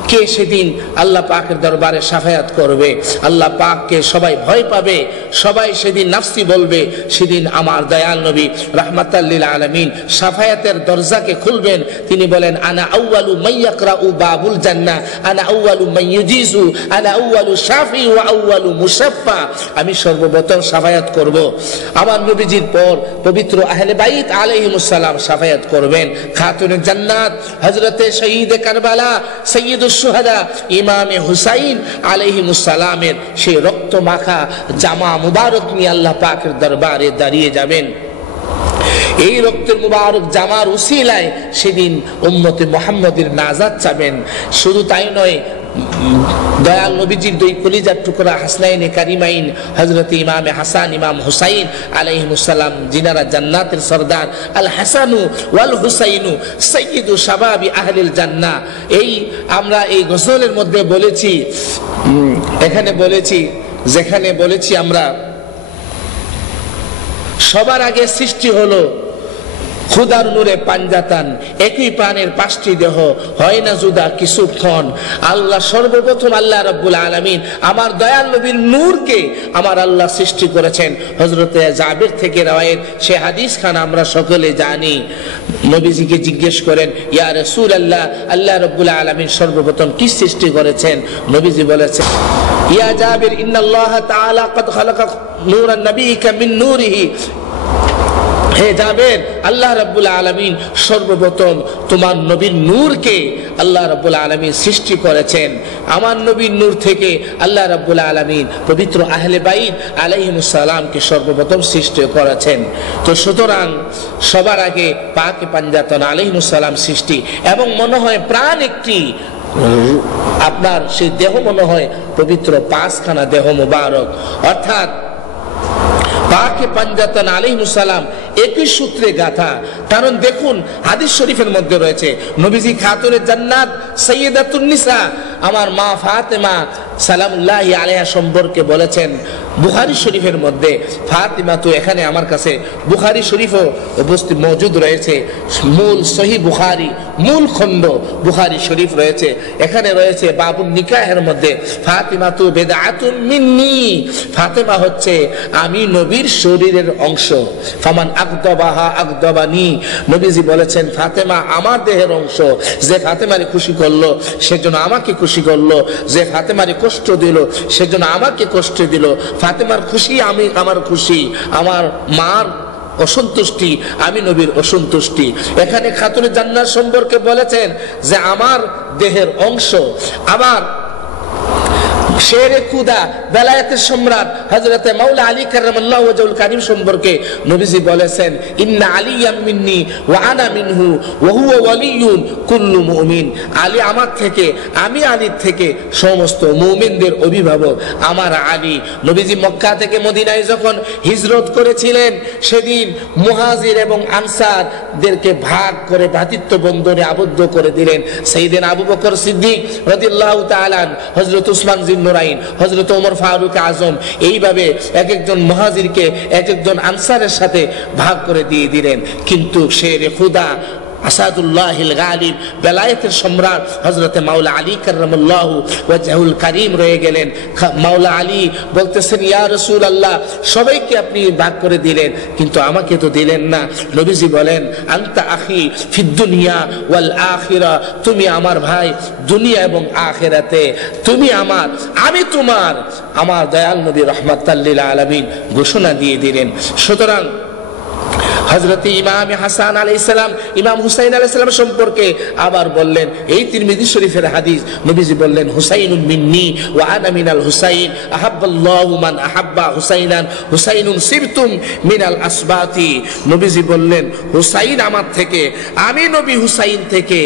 কে সেদিন আল্লাহ পাকের দরবারে শাফায়াত করবে আল্লাহ পাককে সবাই ভয় পাবে সবাই সেদিন নাফসি বলবে সেদিন আমার দয়াল নবী রাহমাতাল লিল আলামিন শাফায়াতের দরজাকে খুলবেন তিনি বলেন আনা আউয়ালু মাইয়াকরাউ বাবুল জান্নাহ আনা আউয়ালু মাইয়ুজিজু আনা আউয়ালু শাফি ওয়া আউয়ালু মুশাফফা আমি সর্বপ্রথম শাফায়াত করব আমার নবীজির পর পবিত্র আহলে বাইত আলাইহিমুস সালাম শাফায়াত করবেন খাতুনে জান্নাত হযরতে শহীদ কারবালা সাইয়্যিদুস শুহাদা ইমামে হুসাইন আলাইহিমুস সালামের সেই রক্ত মাখা জামা মুবারক নিয়ে আল্লাহ পাকের দরবারে দাঁড়িয়ে যাবেন এই রক্তের মুবারক জামার উসিলায় সেদিন উম্মতে মুহাম্মাদের নাজাত চাবেন শুধু তাই নয় দয়াল নবীজির দুই কলিজার টুকরা হাসনাইনে কারিমাইন হযরত ইমামে হাসান ইমাম হুসাইন আলাইহিমুস সালাম, যিনারা জান্নাতের সরদার, আল হাসানু ওয়াল হুসাইনু সাইয়্যিদু শাবাবি আহলিল জান্নাহ। এই আমরা এই গজলের মধ্যে বলেছি, এখানে বলেছি, যেখানে বলেছি আমরা সবার আগে সৃষ্টি হলো খুদার নূরে পাঞ্জাতান, একই প্রাণের পাঁচটি দেহ, হয় না জুদা কিছুক্ষণ। আল্লাহ সর্বপ্রথম আল্লাহ রাব্বুল আলামিন আমার দয়াল নবীর নূরকে আমার আল্লাহ সৃষ্টি করেছেন। হযরতে জাবির থেকে রওয়ায়াত, সে হাদিস খান আমরা সকলে জানি। নবীজিকে জিজ্ঞেস করেন, ইয়া রাসূলুল্লাহ, আল্লাহ রাব্বুল আলামিন সর্বপ্রথম কি সৃষ্টি করেছেন? নবীজি বলেছেন, ইয়া জাবির, ইন্নাল্লাহ তাআলা ক্বাদ খালাকা নূরান নবিয়িকা মিন নূরিহি। হে জাবের, আল্লাহ রাব্বুল আলামিন সর্বপ্রথম তোমার নবীর নূরকে আল্লাহ রাব্বুল আলামিন সৃষ্টি করেছেন। আমার নবীর নূর থেকে আল্লাহ রাব্বুল আলামিন পবিত্র আহলে বাইত আলাইহিমুস সালামকে সর্বপ্রথম সৃষ্টি করেছেন। তো সুতরাং সবার আগে পাকে পাঞ্জাতন আলাইহিমুস সালাম সৃষ্টি, এবং মনে হয় প্রাণ একটি আপনার সেই দেহ মনে হয় পবিত্র পাঁচখানা দেহ মুবারক, অর্থাৎ পাকে পাঞ্জাতন আলাইহিমুস সালাম একই সূত্রে গাথা। কারণ দেখুন হাদিস শরীফের মধ্যে রয়েছে, নবীজি খাতুনে জান্নাত সাইয়্যিদাতুন নিসা আমার মা ফাতেমা সালামুল্লাহি আলাইহা সম্পর্কে বলেছেন বুখারী শরীফের মধ্যে। ফাতেমা তো এখানে আমার কাছে বুখারী শরীফও উপস্থিত মওজুদ রয়েছে, মূল সহিহ বুখারী মূল খণ্ড বুখারী শরীফ রয়েছে, এখানে রয়েছে বাবুন নিকাহের মধ্যে, ফাতেমা তু বিদআতুন মিন্নি, ফাতেমা হচ্ছে আমি নবীর শরীরের অংশ। ফামান আকদাবাহা আকদাবানি, নবীজি বলেছেন ফাতেমা আমার দেহের অংশ। যে ফাতেমারে খুশি করলো সেজন্য আমাকে খুশি করলো, যে ফাতেমারে কষ্ট দিল সেজন্য আমাকে কষ্ট দিল। ফাতেমার খুশি আমি আমার খুশি, আমার মার অসন্তুষ্টি আমি নবীর অসন্তুষ্টি। এখানে খাতুনে জান্নাত সম্পর্কে বলেছেন যে আমার দেহের অংশ। আবার শেরে খুদা বেলায়েতের সম্রাট হযরতে মাওলা আলী কাররামাল্লাহু ওয়াজহুল কারীম সম্পর্কে নবীজি বলেছেন, ইন্না আলিয়াম মিন্নি ওয়া আনা মিনহু ওয়া হুয়া ওয়ালিয়ুন কুল্লু মুমিন। আলী আমার থেকে, আমি আলীর থেকে সমস্ত মুমিনদের অভিভাবক আমার আলী। নবীজি মক্কা থেকে মদিনায় যখন হিজরত করেছিলেন, সেদিন মুহাজির এবং আনসারদেরকে ভাগ করে ভ্রাতৃত্ব বন্ধনে আবদ্ধ করে দিলেন। সাইয়েদনা আবু বকর সিদ্দিক রাদিয়াল্লাহু তাআলা আনহু, হযরত উসমান জিন্নুরাইন, হযরত ওমর ফারুক আজম, এইভাবে এক একজন মুহাজিরকে এক একজন আনসারের সাথে ভাগ করে দিয়ে দিলেন। কিন্তু শেরে খুদা আসাদুল্লাহিল গালিব বেলায়েতের সম্রাট হযরতে মাওলা আলী কাররামাল্লাহু ওয়াজহুল কারীম রয়ে গেলেন। মাওলা আলী বলতেছেন, ইয়া রাসূলুল্লাহ, সবাইকে আপনি ভাগ করে দিলেন কিন্তু আমাকে তো দিলেন না। নবীজি বলেন, আনতা আখি ফিদ দুনিয়া ওয়াল আখিরা, তুমি আমার ভাই দুনিয়া এবং আখিরাতে, তুমি আমার, আমি তোমার। আমার দয়াল নবী রাহমাতাল লিল আলামিন ঘোষণা দিয়ে দিলেন। সুতরাং হযরত ইমাম হাসান আলাইহিস সালাম ইমাম হুসাইন আলাইহিস সালাম সম্পর্কে আবার বললেন, এই তিরমিজি শরীফের হাদিস, নবীজি বললেন, হুসাইনুন মিন্নি ওয়া আনা মিনাল হুসাইন, আহাব্বাল্লাহু মান আহাব্বা হুসাইনান, হুসাইনুন সিরতুম মিনাল আসবাতি। নবীজি বললেন, হুসাইন আমার থেকে, আমি নবী হুসাইন থেকে।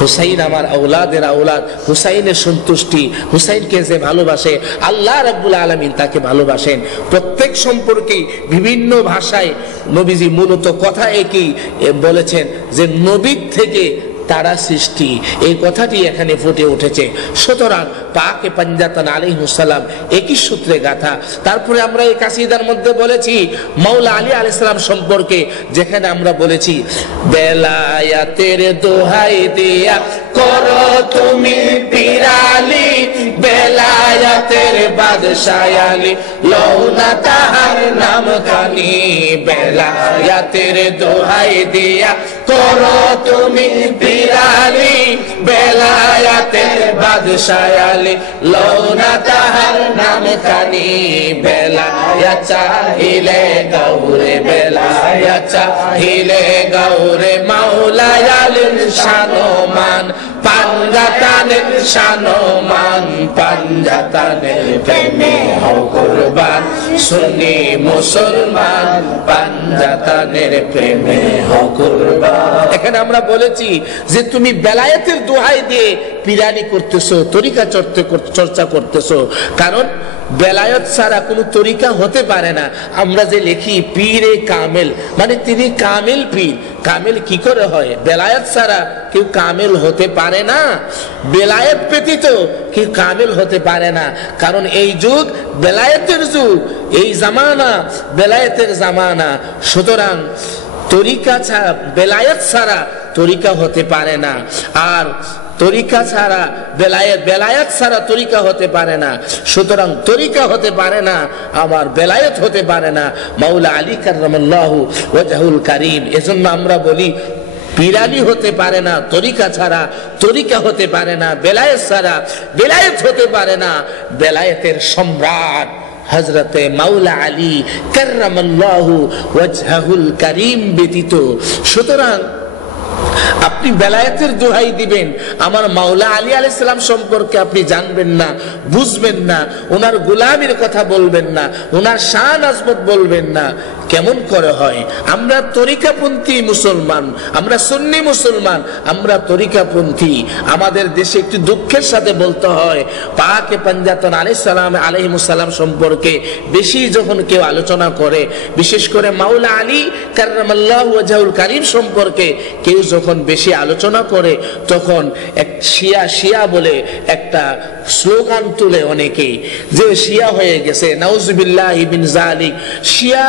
হুসাইন আমার আওলাদের আওলাদ, হুসাইনের সন্তুষ্টি, হুসাইনকে যে ভালোবাসে আল্লাহ রাব্বুল আলামিন তাকে ভালোবাসেন। প্রত্যেক সম্পর্কে বিভিন্ন ভাষায় নবীজি মূলত কথা একই বলেছেন যে নবীর থেকে তারা সৃষ্টি, এই কথাটি এখানে ফুটে উঠেছে। সুতরাং পাকে পাঞ্জাতন আলাইহিস সালাম একই সূত্রে গাথা। তারপরে আমরা এই কাসিদার মধ্যে বলেছি মাওলা আলী আলাইহিস সালাম সম্পর্কে, যেখানে আমরা বলেছি, বেলায়াতের দোহাই দিয়া করো তুমি পিরালি, বেলায়াতের বাদশাহ আলী লওনা তাহার নাম কানি, বেলায়াতের দোহাই দিয়া করো তুমি পিরালি, বেলায়াতের বাদশাহ আলী লওনা তাহার নাম কানি, বেলায়াত চাহিলে গৌরে, বেলায়াত চাহিলে গৌরে, মাওলা আলীর শানমান পাঞ্জাতানের শানমান, পাঞ্জাতানের প্রেমে হও কুরবান, সুন্নি মুসলমান পাঞ্জাতানের প্রেমে হও কুরবান। এখানে আমরা বলেছি যে তুমি বেলায়েতের দোহাই দিয়ে পিরানি করতেছো, তরিকা চর্চা করতেছো, কারণ বেলায়েত ছাড়া কোনো তরিকা হতে পারে না। আমরা যে লিখি পীরে কামেল, মানে তিনি কামেল পীর। কামেল কি করে হয়? বেলায়েত ছাড়া কেউ কামেল হতে পারে না, বেলায়েত ব্যতীত কেউ কামেল হতে পারে না। কারণ এই যুগ বেলায়েতের যুগ, এই জামানা বেলায়েতের জামানা। সুতরাং তরিকা ছাড়া, বেলায়েত ছাড়া তরিকা হতে পারে না, আর তরিকা ছাড়া বেলায়েত ছাড়া তরিকা হতে পারে না। সুতরাং তরিকা হতে পারে না, আমার বেলায়েত হতে পারে না। মাওলা আলী কাররামাল্লাহু ওয়াজহুল কারীম। এজন্য আমরা বলি পিরানি হতে পারে না তরিকা ছাড়া, তরিকা হতে পারে না বেলায়েত ছাড়া, বেলায়েত হতে পারে না বেলায়েতের সম্রাট হযরতে মাওলা আলী কাররামাল্লাহু ওয়াজহুল কারীম ব্যতীত। সুতরাং আপনি বেলায়েতের দোহাই দিবেন, আমার মাওলা আলী আলাইহিস সালাম সম্পর্কে আপনি জানবেন না, বুঝবেন না, ওনার গোলামির কথা বলবেন না, ওনার শান আজমত বলবেন না, কেমন করে হয়? আমরা তরিকাপন্থী মুসলমান, আমরা সুন্নি মুসলমান, আমরা তরিকাপন্থী। আমাদের দেশে একটু দুঃখের সাথে বলতে হয়, পাকে পাঞ্জাতন আলাইহিস সালাম সম্পর্কে বেশি যখন কেউ আলোচনা করে, বিশেষ করে মাওলা আলী কাররামাল্লাহু ওয়াজহুল কারীম সম্পর্কে কেউ যখন বেশি আলোচনা করে, তখন এক শিয়া বলে একটা স্লোগান তুলে অনেকেই, যে শিয়া হয়ে গেছে, নাউজুবিল্লাহি মিন যালিক। শিয়া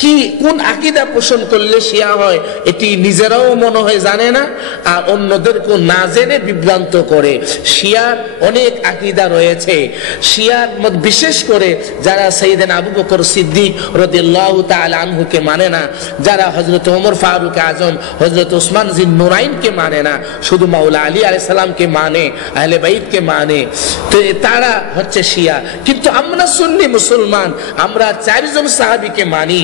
কি, কোন আকীদা পোষণ করলে শিয়া হয় এটি নিজেরাও মনে হয় জানে না, আর অন্যদেরকে না জেনে বিভ্রান্ত করে। শিয়ার অনেক আকীদা রয়েছে। শিয়ার মধ্যে বিশেষ করে যারা সাইয়েদনা আবু বকর সিদ্দিক রাদিয়াল্লাহু তাআলা আনহুকে মানে না, যারা হযরত ওমর ফারুক আজম, হযরত ওসমান জিন নুরাইনকে মানে না, শুধু মাওলা আলী আলাইহিস সালামকে মানে, আহলে বাইতকে মানে, তো তারা হচ্ছে শিয়া। কিন্তু আমরা সুন্নি মুসলমান, আমরা চারজন সাহাবীকে মানি,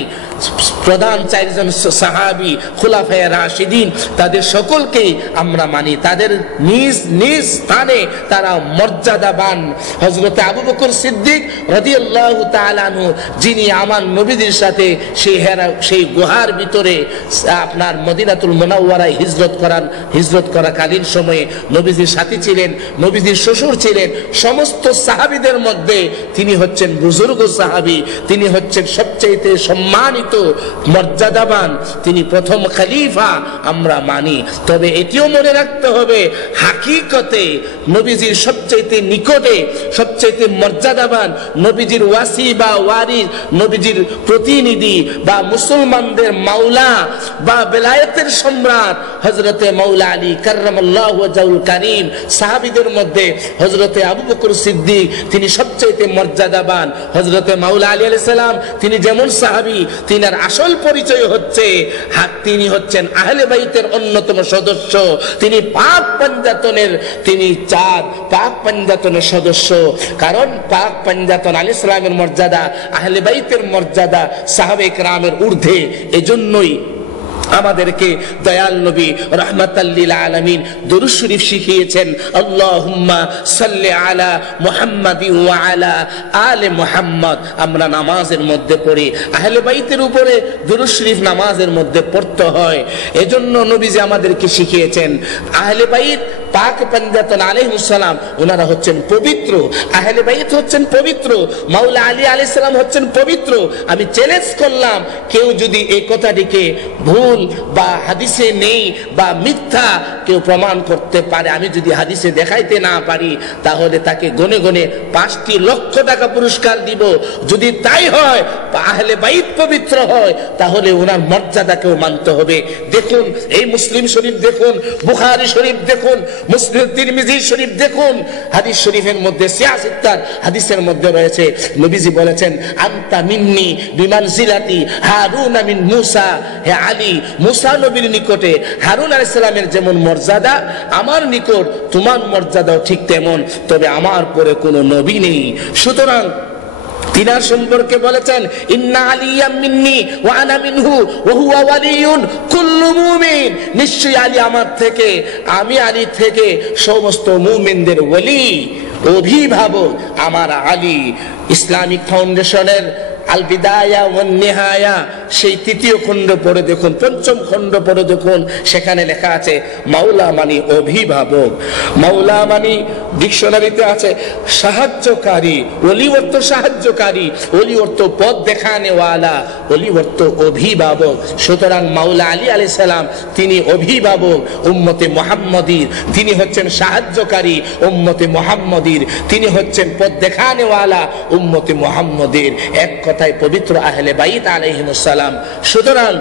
প্রধান চারজন সাহাবী খুলাফায়ে রাশিদিন, তাদের সকলকেই আমরা মানি। তাদের নিজ নিজ স্থানে তারা মর্যাদাবান। হযরত আবু বকর সিদ্দিক রাদিয়াল্লাহু তাআলা আনহু, যিনি আমার নবীদের সাথে সেই গুহার ভিতরে আপনার মদিনাতুল মুনাওয়ারায় হিজরত করাকালীন সময়ে নবীজির সাথী ছিলেন, নবীজির শ্বশুর ছিলেন। সমস্ত সাহাবীদের মধ্যে তিনি হচ্ছেন বুজুর্গ সাহাবী, তিনি হচ্ছেন সবচেয়ে সম্মানিত, মর্যাদাবান, তিনি প্রথম খলিফা। আমরা মানি, তবে এটিও মনে রাখতে হবে, হাকিকতে নবীজির সবচেয়ে নিকটে, সবচেয়ে মর্যাদাবান, নবীজির ওয়াসি বা ওয়ারিস, নবীজির প্রতিনিধি বা মুসলমানদের মাওলা বা বেলায়েতের সম্রাট হযরতে মাওলা আলী কাররামাল্লাহু ওয়াজহুল কারীম। সাহাবীদের মধ্যে হযরতে আবু বকর সিদ্দিক তিনি সবচেয়ে মর্যাদাবান। হযরতে মাওলা আলী আলাইহিস সালাম তিনি যেমন সাহাবী, তিনার আসল পরিচয় হচ্ছে তিনি হচ্ছেন আহলে বাইতের অন্যতম সদস্য, তিনি পাক পাঞ্জাতনের, তিনি পাক পাঞ্জাতনের সদস্য। কারণ পাক পাঞ্জাতন আলাইহিস সালামের মর্যাদা, আহলে বাইতের মর্যাদা সাহাবে কেরামের ঊর্ধ্বে। এজন্যই আমাদেরকে দয়াল নবী রাহমাতাল লিল আলামিন দুরূদ শরীফ শিখিয়েছেন, আল্লাহুম্মা সাল্লি আলা মুহাম্মাদি ওয়া আলা আলে মুহাম্মদ। আমরা নামাজের মধ্যে পড়ি, আহলে বাইতের উপরে দুরূদ শরীফ নামাজের মধ্যে পড়তে হয়। এজন্য নবীজি আমাদেরকে শিখিয়েছেন, আহলে বাইত পাক পাঞ্জাতন আলাইহিস সালাম ওনারা হচ্ছেন পবিত্র, আহলে বাইত হচ্ছেন পবিত্র, মাওলা আলী আলাইহিস সালাম হচ্ছেন পবিত্র। আমি চ্যালেঞ্জ করলাম, কেউ যদি এই কথাটিকে ভুল বা হাদিসে নেই বা মিথ্যা কেউ প্রমাণ করতে পারে, আমি যদি হাদিসে দেখাইতে না পারি, তাহলে তাকে গনে গনে 5 লক্ষ টাকা পুরস্কার দিব। যদি তাই হয়, আহলে বাইত পবিত্র হয়, তাহলে ওনার মর্যাদাকেও মানতে হবে। দেখুন, এই মুসলিম শরীফ দেখুন, বুখারী শরীফ দেখুন, মুসলিম তিরমিজি শরীফ দেখুন, হাদিস শরীফের মধ্যে 66 হাদিসের মধ্যে রয়েছে, নবীজি বলেছেন, আনতা মিন্নি বিমানজিলাতি হারুন মিন মুসা। হে আলী, মুসা নবীর নিকটে হারুন আলাইহিস সালামের যেমন মর্যাদা, আমার নিকট তোমার মর্যাদাও ঠিক তেমন, তবে আমার পরে কোনো নবী নেই। সুতরাং তিনার সম্পর্কে বলেছেন, ইন্না আলিয়াম মিন্নি ওয়া আনা মিনহু ওয়া হুয়া ওয়ালিয়ুন কুল্লু মুমিন। নিশ্চয়ই আলী আমার থেকে, আমি আলী থেকে সমস্ত মুমিনদের ওলি, অভিভাবক আমার আলী। ইসলামিক ফাউন্ডেশনের আল বিদায়া ওয়ান নিহায়া সেই তৃতীয় খণ্ড পড়ে দেখুন, পঞ্চম খণ্ড পড়ে দেখুন, সেখানে লেখা আছে মাওলা মানে অভিভাবক। মাওলা মানে ডিকশনারিতে আছে সাহায্যকারী, ওলি অর্থ সাহায্যকারী, ওলি অর্থ পথ দেখানেওয়ালা, ওলি অর্থ অভিভাবক। সুতরাং মাওলা আলী আলাইহিস সালাম তিনি অভিভাবক উম্মতে মুহাম্মদীর, তিনি হচ্ছেন সাহায্যকারী উম্মতে মুহাম্মদীর, তিনি হচ্ছেন পথ দেখানেওয়ালা উম্মতে মুহাম্মদীর, এক কথায় পবিত্র আহলে বাইত আলাইহিমুস সালাম। সুতরাং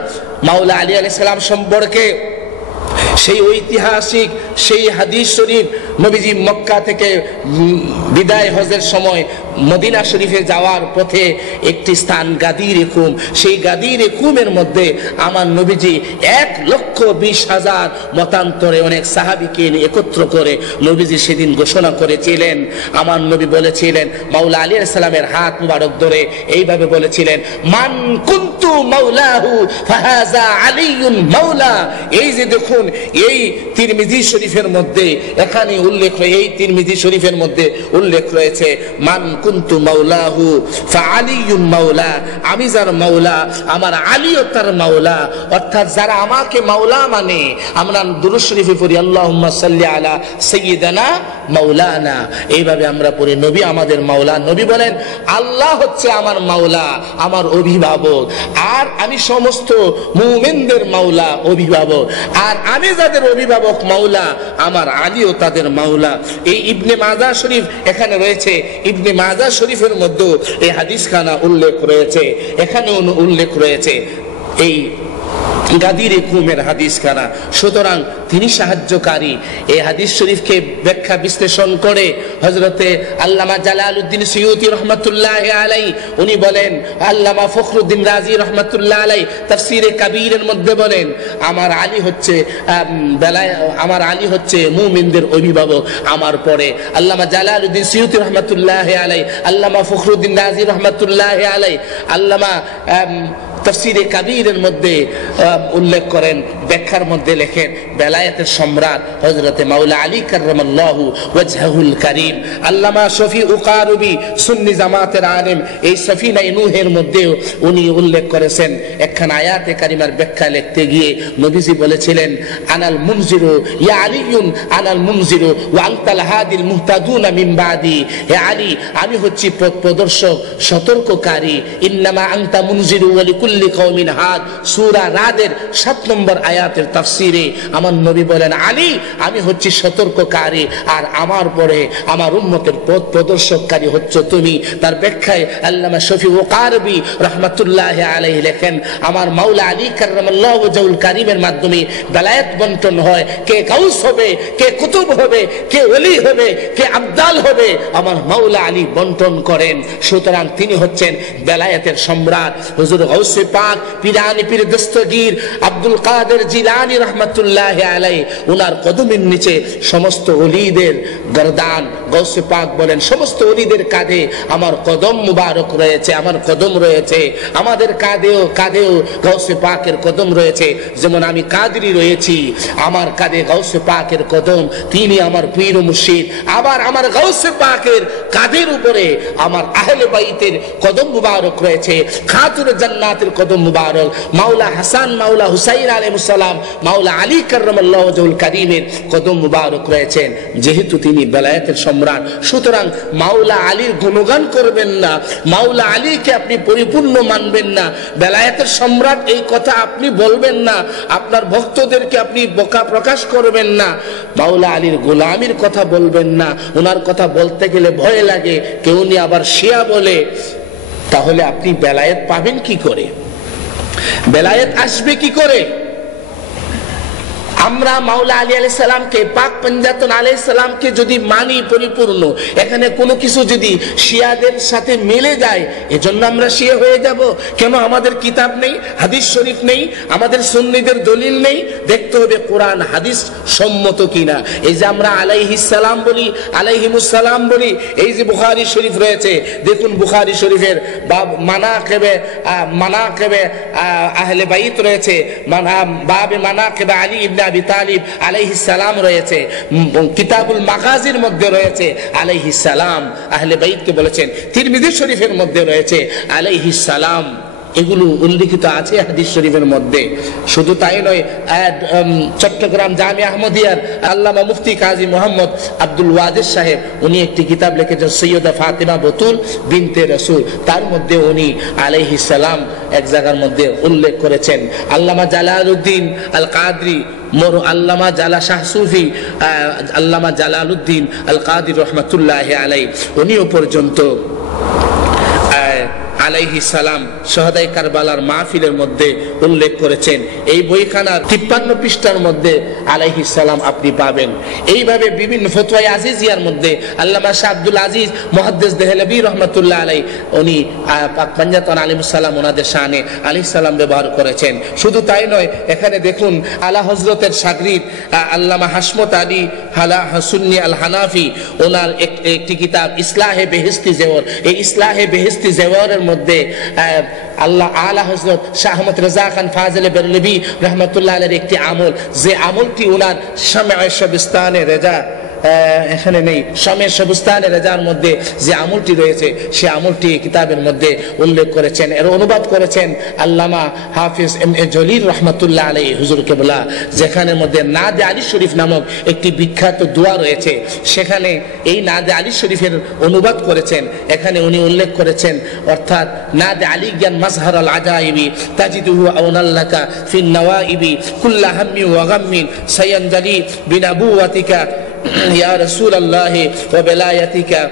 মাওলা আলী আলাইহিস সালাম সম্পর্কে সেই ঐতিহাসিক সেই হাদিস শরীফ, নবীজি মক্কা থেকে বিদায় হজের সময় মদিনা শরীফে যাওয়ার পথে একটি স্থান গাদির কুম, সেই গাদির কুমের মধ্যে আমার নবীজি 1,20,000 মতান্তরে অনেক সাহাবীকে একত্র করে নবীজি সেদিন ঘোষণা করেছিলেন। আমার নবী বলেছিলেন, মাওলা আলী আলাইহিস সালামের হাত মুবারক ধরে এইভাবে বলেছিলেন, মান কুনতু মাওলাহু ফাহাযা আলীউন মাওলা। এই যে দেখুন, এই তিরমিজি শরীফের মধ্যে এখানে উল্লেখ হয়ে, এই তিরমিজি শরীফের মধ্যে উল্লেখ রয়েছে মান কুনতু মাওলাহু ফাআলিয়ুন মাওলা, আমি যার মাওলা আমার আলীও তার মাওলা। অর্থাৎ যারা আমাকে মাওলা মানে, আমরা দুরূদ শরীফে পড়ি আল্লাহুম্মা সাল্লি আলা সাইয়্যিদানা মাওলানা, এইভাবে আমরা পড়ি নবী আমাদের মাওলা। নবী বলেন আল্লাহ হচ্ছে আমার মাওলা, আমার অভিভাবক, আর আমি সমস্ত মুমিনদের মাওলা অভিভাবক, আর আমি যাদের অভিভাবক মাওলা আমার আলীও তাদের মাওলা। এই ইবনে মাজাহ শরীফ এখানে রয়েছে, ইবনে মাজাহ শরীফের মধ্যে এই হাদিসখানা উল্লেখ রয়েছে, এখানে উল্লেখ রয়েছে এই গাদির কুমের হাদিসখানা। সুতরাং তিনি সাহায্যকারী। এই হাদিস শরীফকে ব্যাখ্যা বিশ্লেষণ করে হযরতে আল্লামা জালালউদ্দিন সুয়ুতী রাহমাতুল্লাহি আলাইহি উনি বলেন, আল্লামা ফখরুদ্দিন রাজি রাহমাতুল্লাহি আলাইহি তাফসীরে কাবীরের মধ্যে বলেন, আমার আলী হচ্ছে মুমিনদের অভিভাবক আমার পরে। আল্লামা জালালউদ্দিন সুয়ুতী রাহমাতুল্লাহি আলাইহি, আল্লামা ফখরুদ্দিন রাজি রাহমাতুল্লাহি আলাইহি, আল্লামা তাফসীরে কাবীরের মধ্যে উল্লেখ করেন, ব্যাখ্যার মধ্যে লেখেন, বেলায়েতের সম্রাট হযরতে মাওলা আলী কাররামাল্লাহু ওয়াজহুল কারীম। আল্লামা শফি উকারবি সুন্নি জামাতের আলেম, এই সফিনায়ে নূহের মধ্যেও উনি উল্লেখ করেছেন, একখান আয়াতে কারিমার ব্যাখ্যা লিখতে গিয়ে নবীজি বলেছিলেন, আনাল মুনজিরু ইয়া আলীউন আনাল মুনজিরু ওয়া আনতাল হাদিল মুহতাদুনা মিন বাদি। হে আলী, আমি হচ্ছি পথ প্রদর্শক, সতর্ককারী। ইন্নামা আনতা মুনজিরু ওয়া লিকুল্লি কওমিন হাদ, সূরা রাদের 7 নম্বর আয়াতের তাফসীরে আমার নবী বলেন, আলী আমি হচ্ছি সতর্ককারী, আর আমার পরে আমার উম্মতের পথ প্রদর্শককারী হচ্ছে তুমি। তার ব্যাখ্যায় আল্লামা শফি ওয়াকারবি রাহমাতুল্লাহি আলাইহি লেখেন, আমার মাওলা আলী কাররামাল্লাহু ওয়াজহুল কারীমের মাধ্যমে বেলায়েত বন্টন হয়, কে গাউস হবে, কে কুতুব হবে, কে ওলি হবে, কে আবদাল হবে, আমার মাওলা আলী বন্টন করেন। সুতরাং তিনি হচ্ছেন বেলায়েতের সম্রাট। হুজুর গাউসে পাক পিরানি পীর দস্তগীর আব্দুল কাদের জিলানী রাহমাতুল্লাহি আলাইহি, উনার কদমের নিচে সমস্ত ওলিদের গর্দান। গাউসে পাক বলেন, সমস্ত ওলিদের কাঁধে আমার কদম মুবারক রয়েছে, আমার কদম রয়েছে, আমাদের কাঁধেও গাউসে পাকের কদম রয়েছে। যেমন আমি কাদরি রয়েছি, আমার কাঁধে গাউসে পাকের কদম, তিনি আমার পীর ও মুর্শিদ। আবার আমার গাউসে পাকের কাঁধের উপরে আমার আহলে বাইতের কদম মুবারক রয়েছে, খাতুন জান্নাতের কদম মুবারক, মাওলা হাসান মাওলা হুসাইন আলাইহিস সালাম, মাওলা আলী কাররামাল্লাহু ওয়াজহুল কারীমের কদম মুবারক রয়েছেন। যেহেতু তিনি বেলায়েতের সম্রাট, সুতরাং মাওলা আলীর গুণগান করবেন না, মাওলা আলীকে আপনি পরিপূর্ণ মানবেন না, বেলায়েতের সম্রাট এই কথা আপনি বলবেন না, আপনার ভক্তদেরকে আপনি বোকা প্রকাশ করবেন না, মাওলা আলীর গোলামির কথা বলবেন না। ওনার কথা বলতে গেলে ভয় লাগে, কেউ নিয়ে আবার শিয়া বলে, তাহলে আপনি বেলায়েত পাবেন কি করে? বেলায়েত আসবে কি করে? আমরা মাওলা আলী আলাইহিস সালামকে, পাক পঞ্জাতন আলাইহিস সালামকে যদি মানি পরিপূর্ণ, এখানে কোনো কিছু যদি শিয়াদের সাথে মিলে যায়, এজন্য আমরা শিয়া হয়ে যাব কেন? আমাদের কিতাব নেই, হাদিস শরীফ নেই, আমাদের সুন্নিদের দলিল নেই। দেখতে হবে কোরআন হাদিস সম্মত কিনা। এই যে আমরা আলাইহিস সালাম বলি, আলাইহিমুস সালাম বলি, এই যে বুখারী শরীফ রয়েছে, দেখুন বুখারী শরীফের মানাকিবে আহলে বাইত রয়েছে, বাবে মানাকিবে আলী ইবনে আবি তালিব আলাইহিস সালাম রয়েছে, কিতাবুল মাগাজির মধ্যে রয়েছে আলাইহিস সালাম, আহলে বাইতকে বলেছেন। তিরমিজি শরীফের মধ্যে রয়েছে আলাইহিস সালাম। এগুলো উল্লিখিত আছে হাদিস শরীফের মধ্যে। শুধু তাই নয়, চট্টগ্রাম জামিয়া আহমদিয়ার আল্লামা মুফতি কাজী মোহাম্মদ আব্দুল ওয়াজিদ সাহেব উনি একটি কিতাব লিখেছেন সৈয়দা ফাতিমা বতুল বিনতে রাসূল, তার মধ্যে উনি আলাইহিস সালাম এক জায়গার মধ্যে উল্লেখ করেছেন। আল্লামা জালালউদ্দিন আল কাদরি আল্লামা জালা শাহ সুফি আল্লামা জালালউদ্দিন আল কাদরি রহমাতুল্লাহি আলাইহি উনিও পর্যন্ত আলাইহিস সালাম শাহাদায়ে কারবালার মাহফিলের মধ্যে উল্লেখ করেছেন। এই বইখানার 53 পৃষ্ঠার মধ্যে আলাইহিস সালাম আপনি পাবেন। এইভাবে বিভিন্ন ফতোয়া আজিজিয়ার মধ্যে আল্লামা শাহ আব্দুল আজিজ মুহাদ্দিস দেহলভী রাহমাতুল্লাহ আলাইহি উনি পাক পাঞ্জাতন আলাইহিস সালাম ওনাদের শানে আলাইহিস সালাম ব্যবহার করেছেন। শুধু তাই নয়, এখানে দেখুন আলা হযরতের শাগরিদ আল্লামা হাসমত আলী সুন্নি আল হানাফি ওনার একটি কিতাব ইসলাহে বেহেশতি জেওর, এই ইসলাহে বেহেশতি জেওরের মধ্যে আল্লাহ আলা হযরত শাহ আহমদ রেজা খান ফাজিল বেরলভী রাহমাতুল্লাহ আলাইহির একটি আমল, যে আমলটি ওনার শামে শবিস্তানে রেজা এখানে নেই, শামের শবিস্তানে রেজার মধ্যে যে আমলটি রয়েছে সে আমলটি কিতাবের মধ্যে উল্লেখ করেছেন। এর অনুবাদ করেছেন আল্লামা হাফিজ এম এ জলিল রহমাতুল্লাহ আলাইহি হুজুর কেবলা, যেখানের মধ্যে নাদে আলী শরীফ নামক একটি বিখ্যাত দোয়া রয়েছে, সেখানে এই নাদে আলী শরীফের অনুবাদ করেছেন। এখানে উনি উল্লেখ করেছেন, অর্থাৎ নাদে আলী জ্ঞান মাজহার আল আজাইবি তাজিদুহু আউনাল্লাকা ফিন নওয়াইবি কুল্লা হাম্মি ওয়া গাম্মিন সায়ানজালি বিনাবুওয়াতিকা ইয়া রাসূলুল্লাহ ওয়া বেলায়াতিকা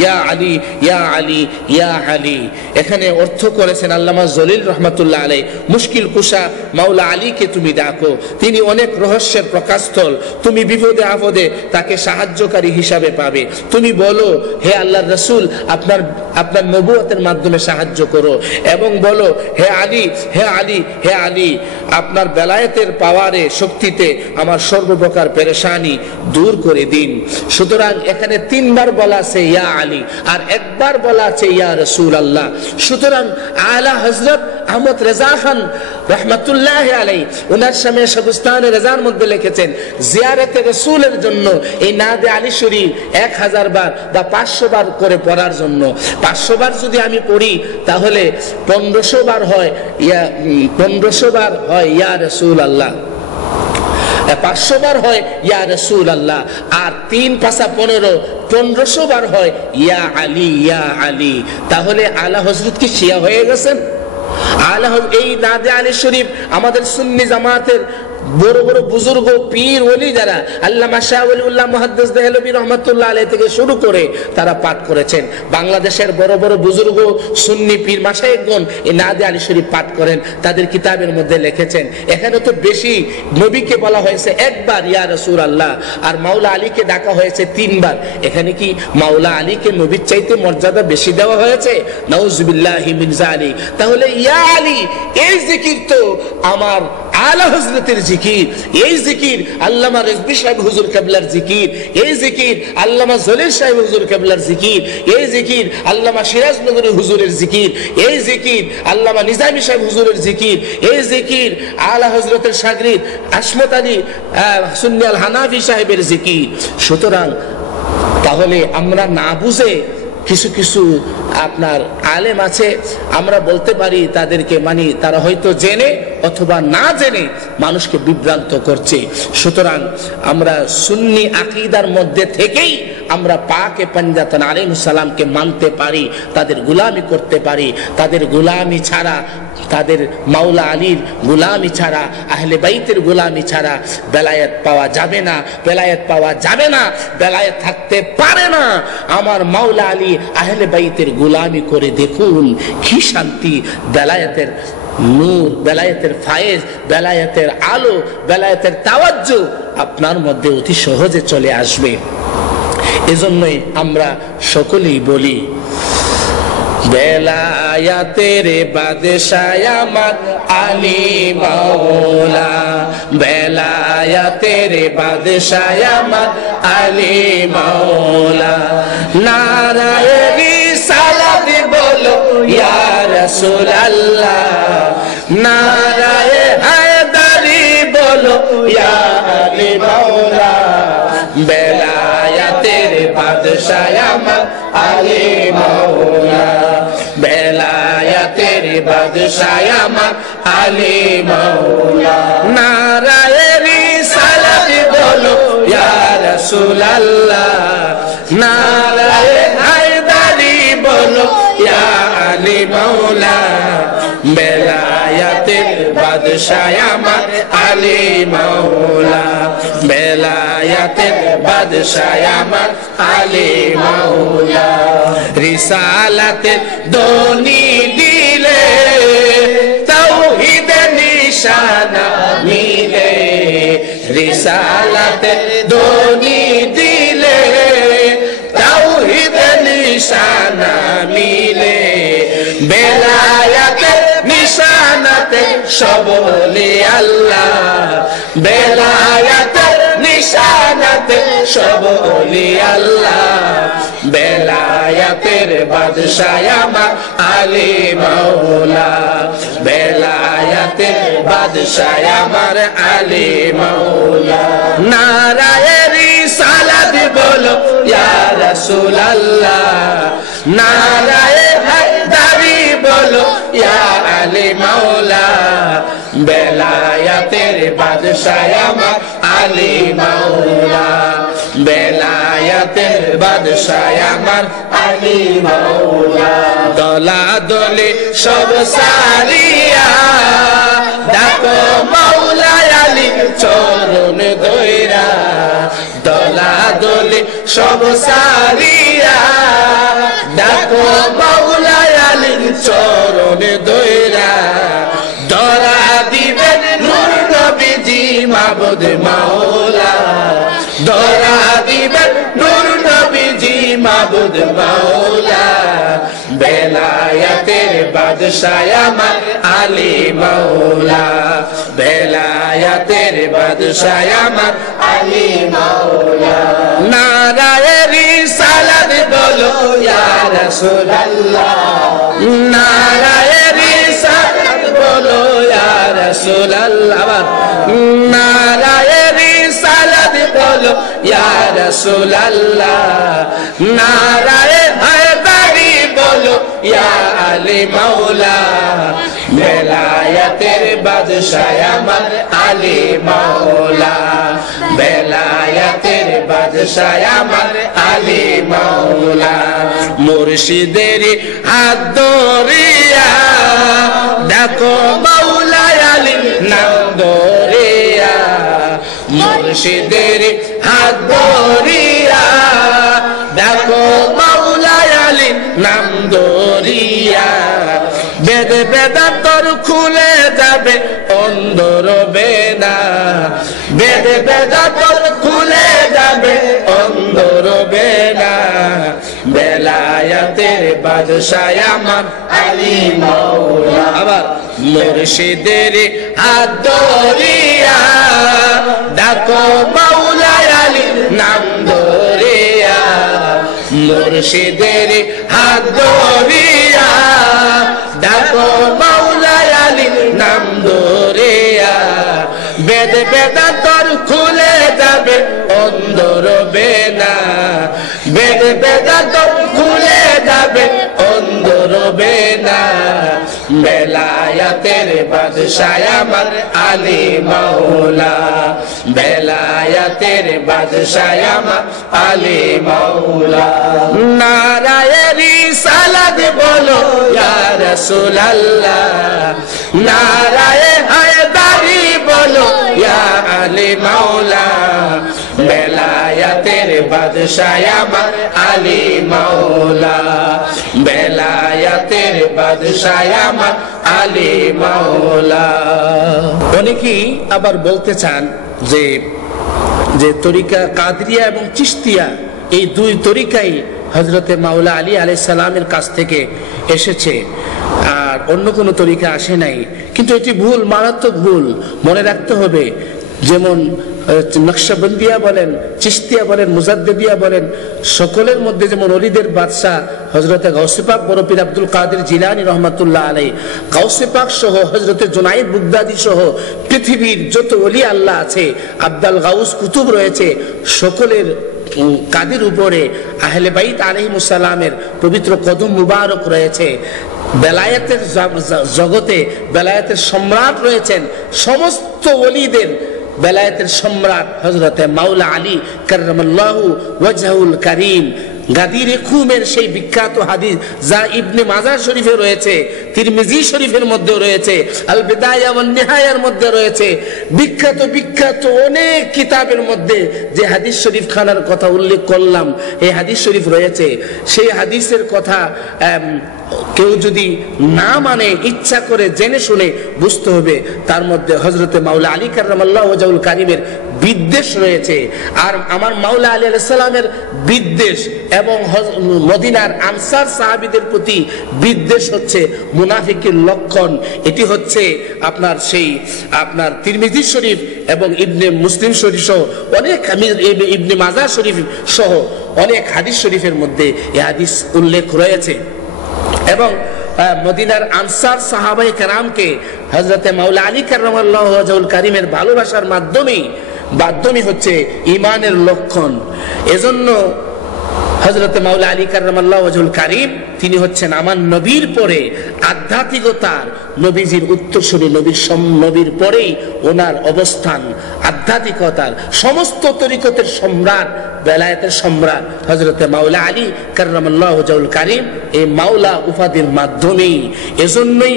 ইয়া আলী ইয়া আলী ইয়া আলী। এখানে অর্থ করেছেন আল্লামা জলিল রহমাতুল্লাহ আলাইহি, মুশকিল কুশা মাওলা আলীকে তুমি ডাকো, তিনি অনেক রহস্যের প্রকাশস্থল, তুমি বিপদে আপদে তাকে সাহায্যকারী হিসাবে পাবে। তুমি বলো, হে আল্লাহর রাসূল, আপনার নবুয়তের মাধ্যমে সাহায্য করো, এবং বলো, হে আলী হে আলী হে আলী, আপনার বেলায়েতের পাওয়ারে শক্তিতে আমার সর্বপ্রকার পেরেশানি দূর করে দিন। সুতরাং এখানে 3 বার বলা আছে ইয়া আলী, আর একবার বলা আছে ইয়া রাসূলুল্লাহ। সুতরাং আলা হযরত আহমদ রেজা খান রহমাতুল্লাহ আলাইহি ওনার শামে শবিস্তানে রেজার মধ্যে লিখেছেন, জিয়ারতে রাসূলের জন্য এই নাদে আলী শরীফ 1000 বার বা 500 বার করে পড়ার জন্য, 500 বার যদি আমি পড়ি তাহলে 1500 বার হয় ইয়া রাসূলুল্লাহ, 500 বার হয় ইয়া রাসূলুল্লাহ, আর 3 পাঁচা 1500 বার হয় ইয়া আলী ইয়া আলী। তাহলে আলা হযরত কি শিয়া হয়ে গেছেন? এই নাদে আলী শরীফ আমাদের সুন্নি জামাতের বড় বড় বুজুর্গ পীর ওলি যারা আল্লামা শাহ ওলিউল্লাহ মুহাদ্দিস দেহলভী রাহমাতুল্লাহ আলাইহি থেকে শুরু করে তারা পাঠ করেছেন। বাংলাদেশের বড় বড় বুজুর্গ সুন্নি পীর মাশায়েখগণ এই নাদে আলী শরীফ পাঠ করেন, তাদের কিতাবের মধ্যে লিখেছেন। এখানে তো বেশি নবীকে বলা হয়েছে একবার ইয়া রাসূলুল্লাহ, আর মাওলা আলীকে ডাকা হয়েছে 3 বার। এখানে কি মাওলা আলীকে নবীর চাইতে মর্যাদা বেশি দেওয়া হয়েছে? নাউজুবিল্লাহি মিন যালিক। তাহলে ইয়া আলী এই জিকির তো আমার আলা হযরতের জিকির, এই জিকির আল্লামা রিজভী সাহেব হুজুর কেবলার জিকির, এই জিকির আল্লামা জলিল সাহেব হুজুর কেবলার জিকির, এই জিকির আল্লামা সিরাজ নগরী হুজুরের জিকির, এই জিকির আল্লামা নিজামী সাহেব হুজুরের জিকির, এই জিকির আলা হযরতের শাগরিদ হাসমত আলী সুন্নি আল হানাফি সাহেবের জিকির। সুতরাং তাহলে আমরা না বুঝে কিছু কিছু আপনার আলেম আছে, আমরা বলতে পারি তাদেরকে মানি, তারা হয়তো জেনে অথবা না জেনে মানুষকে বিভ্রান্ত করছে। সুতরাং আমরা সুন্নি আকীদার মধ্যে থেকেই আমরা পাকে পাঞ্জাতন আলাইহিস সালামকে মানতে পারি, তাদের গোলামি করতে পারি। তাদের গোলামি ছাড়া, তাদের মাওলা আলীর গোলামি ছাড়া, আহলে বাইতের গোলামি ছাড়া বেলায়েত পাওয়া যাবে না, বেলায়েত পাওয়া যাবে না, বেলায়েত থাকতে পারে না। আমার মাওলা আলী আহলে বাইতের গোলামি করে দেখুন, কি শান্তি! বেলায়েতের নূর, বেলায়েতের ফায়েজ, বেলায়েতের আলো, বেলায়েতের তাওয়াজ্জু আপনার মধ্যে অতি সহজে চলে আসবে। এজন্যই আমরা সকলেই বলি, বেলায়েতের বাদশাহ আমার আলী মাওলা, বেলায়েতের বাদশাহ আমার আলী মাওলা। নারায়ে রিসালাত বলো রাসূলুল্লাহ নারায়ে হায়দারি বলো ইয়া আলী মাওলা বেলায়াতের বাদশাহ আমার আলী মাওলা বেলায়াতের বাদশাহ আমার আলী মাওলা নারায়ে রিসালাত বলো ইয়া রাসূলুল্লাহ নারায়ে হায়দারি বলো ইয়া আলী মাওলা বেলায়াতের বাদশাহ আমার আলী মাওলা বেলায়াতের বাদশাহ আমার আলী মাওলা রিসালাতের দনি দিলে তাওহীদের নিশানা মিলে রিসালাতের দনি দিলে তাওহীদের নিশানা মিলে বেলায়াতের নিশানাতে সবলে আল্লাহ বেলায়াতের নিশানাতে সবলে আল্লাহ বেলায়াতের বাদশাহ আমার আলী মাওলা বেলায়াতের বাদশাহ আমার আলী মাওলা নারায়ে রিসালাত বলো ইয়া রাসূলুল্লাহ নারায়ে হায়দারি বলো ইয়া আলী মাওলা বেলায়াতের বাদশাহ আমার আলী মাওলা বেলায়াতের বাদশাহ আমার আলী মাওলা দলা দলে সব সারিয়া ডাকো মাওলা আলী চরণ ধইরা দলা দলে সব সারিয়া ডাকো মাওলা আলী চরণ ধইরা দরা দিবেন নূর নবীজি মাবুদ মাওলা দরা দিবেন নূর নবীজি মাবুদ মাওলা বেলায়াতের বাদশাহ আমার আলী মাওলা বেলায়াতের বাদশাহ আমার আলী মাওলা নারায়ে রিসালাত বলো ইয়া রাসূলুল্লাহ নারায়ে রিসালাত বলো ইয়া রাসূলুল্লাহ নারায়ে রিসালাত বলো ইয়া রাসূলুল্লাহ নারায়ে হায়দারি বলো ইয়া আলী মাওলা বেলায়াতের বাদশাহ আমার আলী মাওলা বেলায়াতের বাদশাহ আমার আলী মাওলা মুর্শিদের হাত ধরিয়া ডাকো মাওলা আলী নাম ধরিয়া মুর্শিদের হাত ধরিয়া ডাকো মাওলা আলী নাম ধরিয়া বেদ বেদান্তর খুলে যাবে অন্ধর বেনা বেদ বেদান্তর খুলে যাবে অন্ধর বেনা বেলায়াতের বাদশাহ আমার আলী মাওলা আবার মুর্শিদের হাত ধরিয়া ডাকো মাওলা আলী নাম ধরিয়া মুর্শিদের হাত ধরিয়া ডাকো মাওলা আলী নাম ধরিয়া বেদ বেদান্তর খুলে যাবে অন্ধর বেনা বেদ বেদান্তর খুলে যাবে অন্ধর বেনা বেলায়াতের বাদশাহ আমার আলী মাওলা বেলায়াতের বাদশাহ আমার আলী মাওলা নারায়ে রিসালাত বলো ইয়া রাসূলুল্লাহ নারায়ে হায়দারি বলো ইয়া আলী মাওলা বেলায়াতের বাদশাহ আমার আলী মাওলা বেলায়াতের বাদশাহ আমার আলী মাওলা অনেকেই আবার বলতে চান যে যে তরিকা কাদরিয়া এবং চিশতিয়া এই দুই তরিকাই হযরতে মাওলা আলী আলাইহিস সালামের কাছ থেকে এসেছে আর অন্য কোনো তরিকা আসে নাই কিন্তু এটি ভুল মারাত্মক ভুল মনে রাখতে হবে যেমন নকশবন্দিয়া বলেন, চিশতিয়া বলেন, মুজাদ্দিদিয়া বলেন, সকলের মধ্যে যেমন ওলিদের বাদশাহ হযরতে গাউসে পাক বড় পীর আব্দুল কাদের জিলানী রহমাতুল্লাহ আলাইহি, গাউসে পাক সহ হযরতে জুনাইদ বুগদাদি সহ পৃথিবীর যত ওলি আল্লাহ আছে, আব্দুল গাউস কুতুব রয়েছে, সকলের কাদের উপরে আহলে বাইত আলাইহিমুস সালামের পবিত্র কদম মুবারক রয়েছে। বেলায়েতের জগতে বেলায়েতের সম্রাট রয়েছেন, সমস্ত ওলিদের বেলায়েতের সম্রাট হযরতে মাওলা আলী কাররামাল্লাহু ওয়াজহুল কারীম। গাদির খুমের সেই বিখ্যাত হাদিস যা ইবনে মাজাহ শরীফে রয়েছে, তিরমিজি শরীফের মধ্যে রয়েছে, আল বিদায়া ওয়ান নিহায়ার মধ্যে রয়েছে, বিখ্যাত বিখ্যাত অনেক কিতাবের মধ্যে যে হাদিস শরীফ খানার কথা উল্লেখ করলাম, এই হাদিস শরীফ রয়েছে। সেই হাদিসের কথা কেউ যদি না মানে, ইচ্ছা করে জেনে শুনে বুঝতে হবে তার মধ্যে হযরতে মাওলা আলী কাররামাল্লাহু ওয়াজহুল কারীমের বিদ্বেষ রয়েছে। আর আমার মাওলা আলী আলাইহিস সালামের বিদ্বেষ এবং মদিনার আনসার সাহাবীদের প্রতি বিদ্বেষ হচ্ছে মুনাফিকের লক্ষণ। এটি হচ্ছে আপনার সেই আপনার তিরমিজি শরীফ এবং ইবনে মুসলিম শরীফ সহ অনেক, ইবনে মাজাহ শরীফ সহ অনেক হাদিস শরীফের মধ্যে এই হাদিস উল্লেখ রয়েছে। এবং মদিনার আনসার সাহাবায়ে কেরামকে হযরতে মাওলা আলী কাররামাল্লাহু ওয়াজহুল কারীমের ভালোবাসার মাধ্যমে হচ্ছে ঈমানের লক্ষণ। এজন্য হযরতে মাওলা আলী কাররামাল্লাহু ওয়াজহুল কারীম তিনি হচ্ছেন আমার নবীর পরে আধ্যাত্মিকতার, নবীজির উত্তরসূরি, নবীর পরেই ওনার অবস্থান। আধ্যাত্মিকতার সমস্ত তরিকতের সম্রাট, বেলায়েতের সম্রাট হযরতে মাওলা আলী কাররামাল্লাহু ওয়াজহুল কারীম এই মাওলা উপাধির মাধ্যমেই। এজন্যই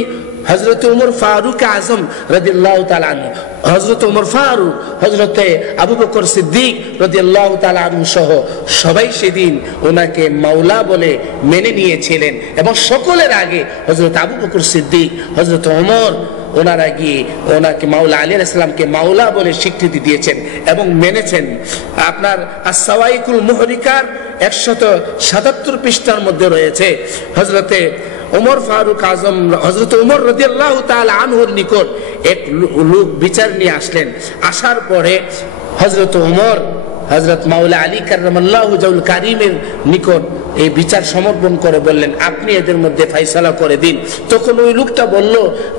হযরত ওমর ফারুক আজম রাদিয়াল্লাহু তাআলা আনহু, হযরত ওমর ফারুক, হযরতে আবু বকর সিদ্দিক রাদিয়াল্লাহু তাআলা আনহু সহ সবাই সেদিন ওনাকে মাওলা বলে মেনে নিয়েছিলেন। এবং সকলের আগে হযরত আবু বকর সিদ্দিক, হযরত ওমর ওনারা গিয়ে ওনাকে মাওলা আলী আলাইহিস সালামকে মাওলা বলে স্বীকৃতি দিয়েছেন এবং মেনেছেন। আপনার আস-সাওয়াইকুল মুহরিকার 177 পৃষ্ঠার মধ্যে রয়েছে হযরতে ওমর ফারুক আজম, হযরত ওমর রাদিয়াল্লাহু তাআলা আনহুর নিকট এক লোক বিচার নিয়ে আসলেন। আসার পরে হযরত ওমর হযরত মাওলা আলী কাররামাল্লাহু ওয়াজহুল কারীমের নিকট এই বিচার সমর্পণ করে বললেন, আপনি এদের মধ্যে ফয়সালা করে দিন। তখন ওই লোকটা বলল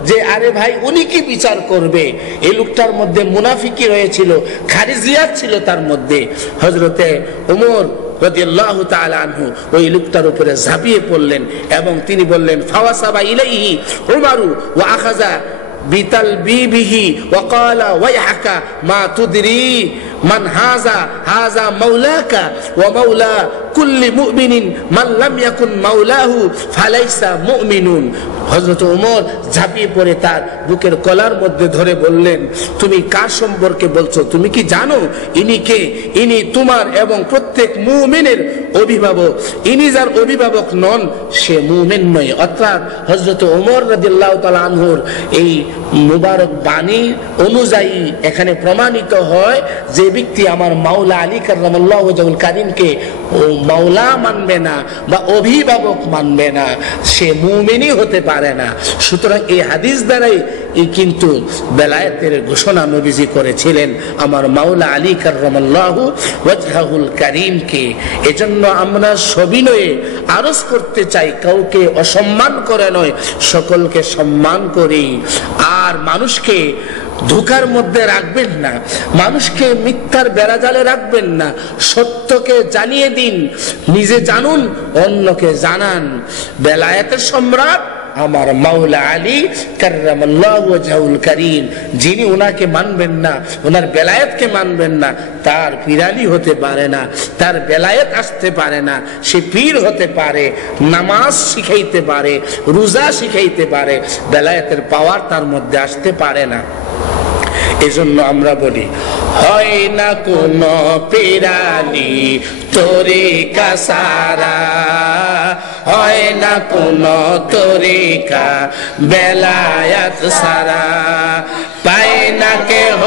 যে আরে ভাই, উনি কি বিচার করবে? এই লোকটার মধ্যে মুনাফিকি রয়েছিল, খারিজিয়াত ছিল তার মধ্যে। হযরতে ওমর রাদিয়াল্লাহু তাআলা আনহু ওই লোকটার উপরে ঝাঁপিয়ে পড়লেন এবং তিনি বললেন, ফাওয়াসাবা ইলাইহি উমারু ওয়া আখাযা বিতালবিবিহি ওয়া ক্বালা ওয়াইহাকা মা তুদরি মান হাযা মাওলাকা ওয়া মাওলা কুল্লি মুমিনিন মান লাম ইয়াকুন মাওলাহু ফালাইসা মুমিনুন। হযরত ওমর ঝাঁপিয়ে পড়ে তার বুকের কলার মধ্যে ধরে বললেন, তুমি কার সম্পর্কে বলছো? তুমি কি জানো ইনি কে? ইনি তোমার এবং প্রত্যেক মুমিনের অভিভাবক। ইনি যার অভিভাবক নন সে মুমিন নয়। অর্থাৎ হযরত ওমর রাদিয়াল্লাহু তাআলা আনহুর এই মুবারক বাণী অনুযায়ী এখানে প্রমাণিত হয় যে ব্যক্তি আমার মাওলা আলী কাররামাল্লাহু ওয়াজহুল কারীমকে মাওলা মানবে না বা অভিভাবক মানবে না, সে মুমিনই হতে পারে না। সুতরাং এই হাদিস দ্বারাই কিন্তু বেলায়েতের ঘোষণা নবীজি করেছিলেন আমার মাওলা আলী কাররামাল্লাহু ওয়াজহুল কারীমকে। এজন্য আমরা সবিনয়ে আরজ করতে চাই, কাউকে অসম্মান করে নয়, সকলকে সম্মান করি। আর মানুষকে ধোঁকার মধ্যে রাখবেন না, মানুষকে মিথ্যার বেড়াজালে রাখবেন না, সত্যকে জানিয়ে দিন, নিজে জানুন, অন্যকে জানান। বেলায়েতের সম্রাট আমার মাওলা আলী কাররামাল্লাহু ওয়াজহুল কারীম, যিনি ওনাকে মানবেন না, ওনার বেলায়েতকে মানবেন না, তার পীরানি হতে পারে না, তার বেলায়েত আসতে পারে না। সে পীর হতে পারে, নামাজ শিখাইতে পারে, রোজা শিখাইতে পারে, বেলায়েতের পাওয়ার তার মধ্যে আসতে পারে না। এজন্য আমরা বলি, হয় না কোন পীরানি তরিকা সারা, হয় না কোন তরিকা বেলায়েত সারা, পায় না কেহ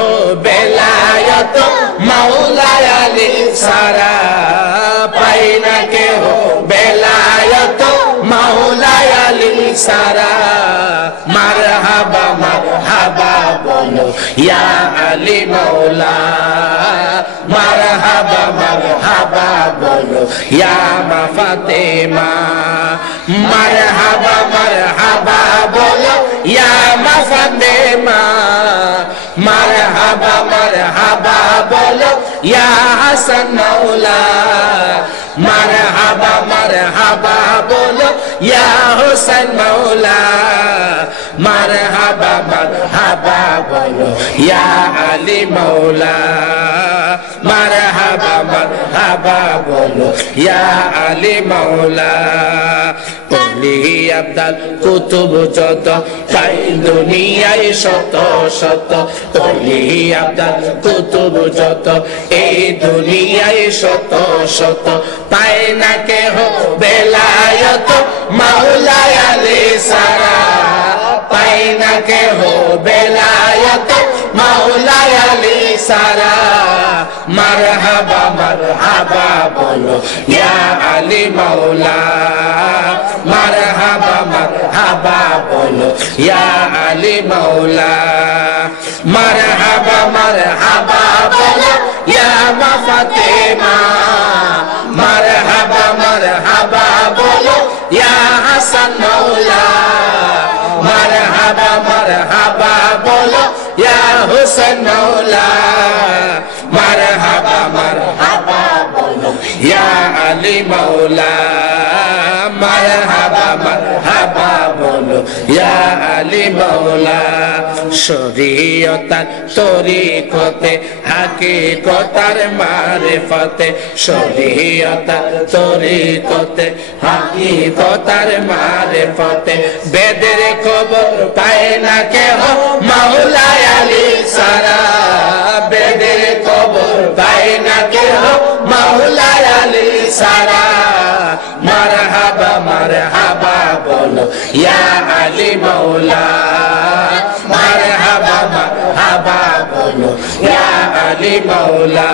বেলায়েত মাওলা আলী সারা, পায় না কেহ বেলায়েত মাওলা আলী সারা। মারহাবা মারহাবা বলো ইয়া আলী মাওলা মারহাবা মারহাবা বলো ইয়া মা ফাতেমা মারহাবা মারহাবা বলো ইয়া মা ফাতেমা মারহাবা মারহাবা বলো ইয়া হাসান মাওলা মারহাবা মারহাবা বলো ইয়া হুসাইন মাওলা মারহাবা মারহাবা বলো ইয়া আলী মাওলা মারহাবা মারহাবা বলো ইয়া আলী মাওলা ওলি আব্দাল কুতুব যত তাই দুনিয়ায় শত শত ওলি আব্দাল কুতুব যত এই দুনিয়ায় শত শত পায় না কেহ বেলায়ত মাওলা আলী সারা পায় না কেহ বেলায়ত মাওলা আলী সারা মারহাবা মারহাবা বলো ইয়া আলী মাওলা মারহাবা মারহাবা বলো ইয়া আলী মাওলা মারহাবা মারহাবা বলো ইয়া মা ফাতেমা মারহাবা মারহাবা বলো ইয়া হাসান মাওলা মারহাবা মারহাবা বলো ইয়া হুসাইন মাওলা মারহাবা মারহাবা বলো ইয়া আলী মাওলা মারহাবা মারহাবা বলো ইয়া আলী মাওলা শরীয়তার তরিকতে হাকিকতার মারিফতে শরীয়তার তরিকতে হাকিকতার মারিফতে বেদের খবর পায় না কেহ মাওলা আলী সারা বেদের খবর পায় না কেহ মাওলা আলী সারা মারহাবা মারহাবা বলো ইয়া আলী মাওলা মারহাবা মারহাবা বলো ইয়া আলী মাওলা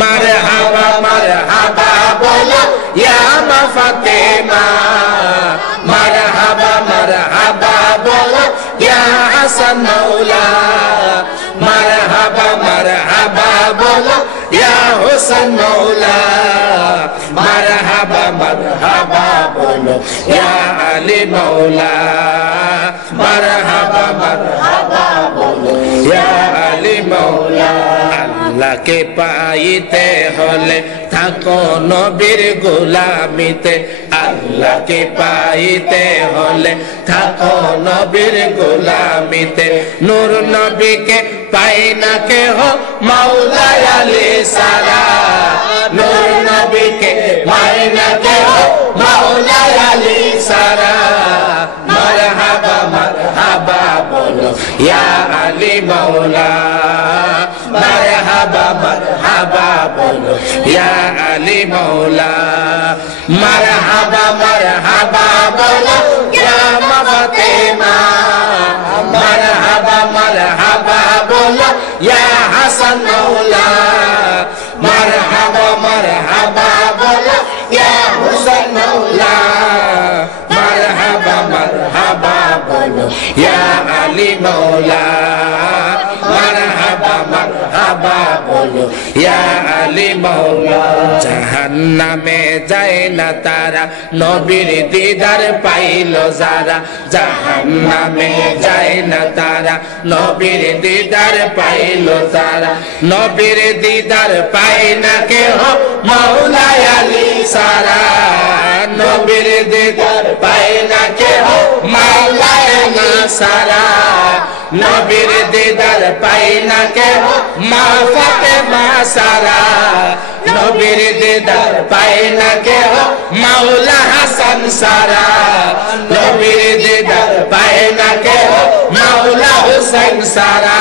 মারহাবা মারহাবা বলো ইয়া মা ফাতেমা মারহাবা মারহাবা বলো ইয়া হাসান মাওলা মারহাবা মারহাবা বলো ইয়া হুসাইন মাওলা মারহাবা মারহাবা বলো ইয়া আলী মাওলা মারহাবা মারহাবা বলো ইয়া আলী মাওলা আল্লাহকে পাইতে হলে থাকো নবীর গোলামিতে আল্লাহকে পাইতে হলে থাকো নবীর গোলামিতে নূর নবীকে পাই না কেহ মাওলা আলী সারা নূর নবীকে পাই না কেহ মাওলা আলী সারা মারহাবা মারহাবা বলো ইয়া আলী মাওলা মারহাবা মারহাবা বলো ইয়া আলী মাওলা মারহাবা মারহাবা বলো ইয়া মা ফাতেমা মারহাবা মারহাবা বলো ইয়া হাসান মাওলা মারহাবা মারহাবা বলো ইয়া হুসাইন মাওলা মারহাবা মারহাবা বলো ইয়া আলী মাওলা মারহাবা মারহাবা বলো ইয়া আলী মাওলা জাহান্নামে যায় না তারা নবীর দিদার পাইল যারা জাহান্নামে যায় না তারা নবীর দিদার পাইল তারা নবীর দিদার পাই না কেহ মাওলা আলী সারা নবীর দিদার পাই না কেহ মাওলা আলী সারা নবীর দিদার পাই না কেহ মা ফাতেমা সারা নবীর দিদার পাই না কেহ মাওলা হাসান সারা নবীর দিদার পাই না কেহ মাওলা হুসাইন সারা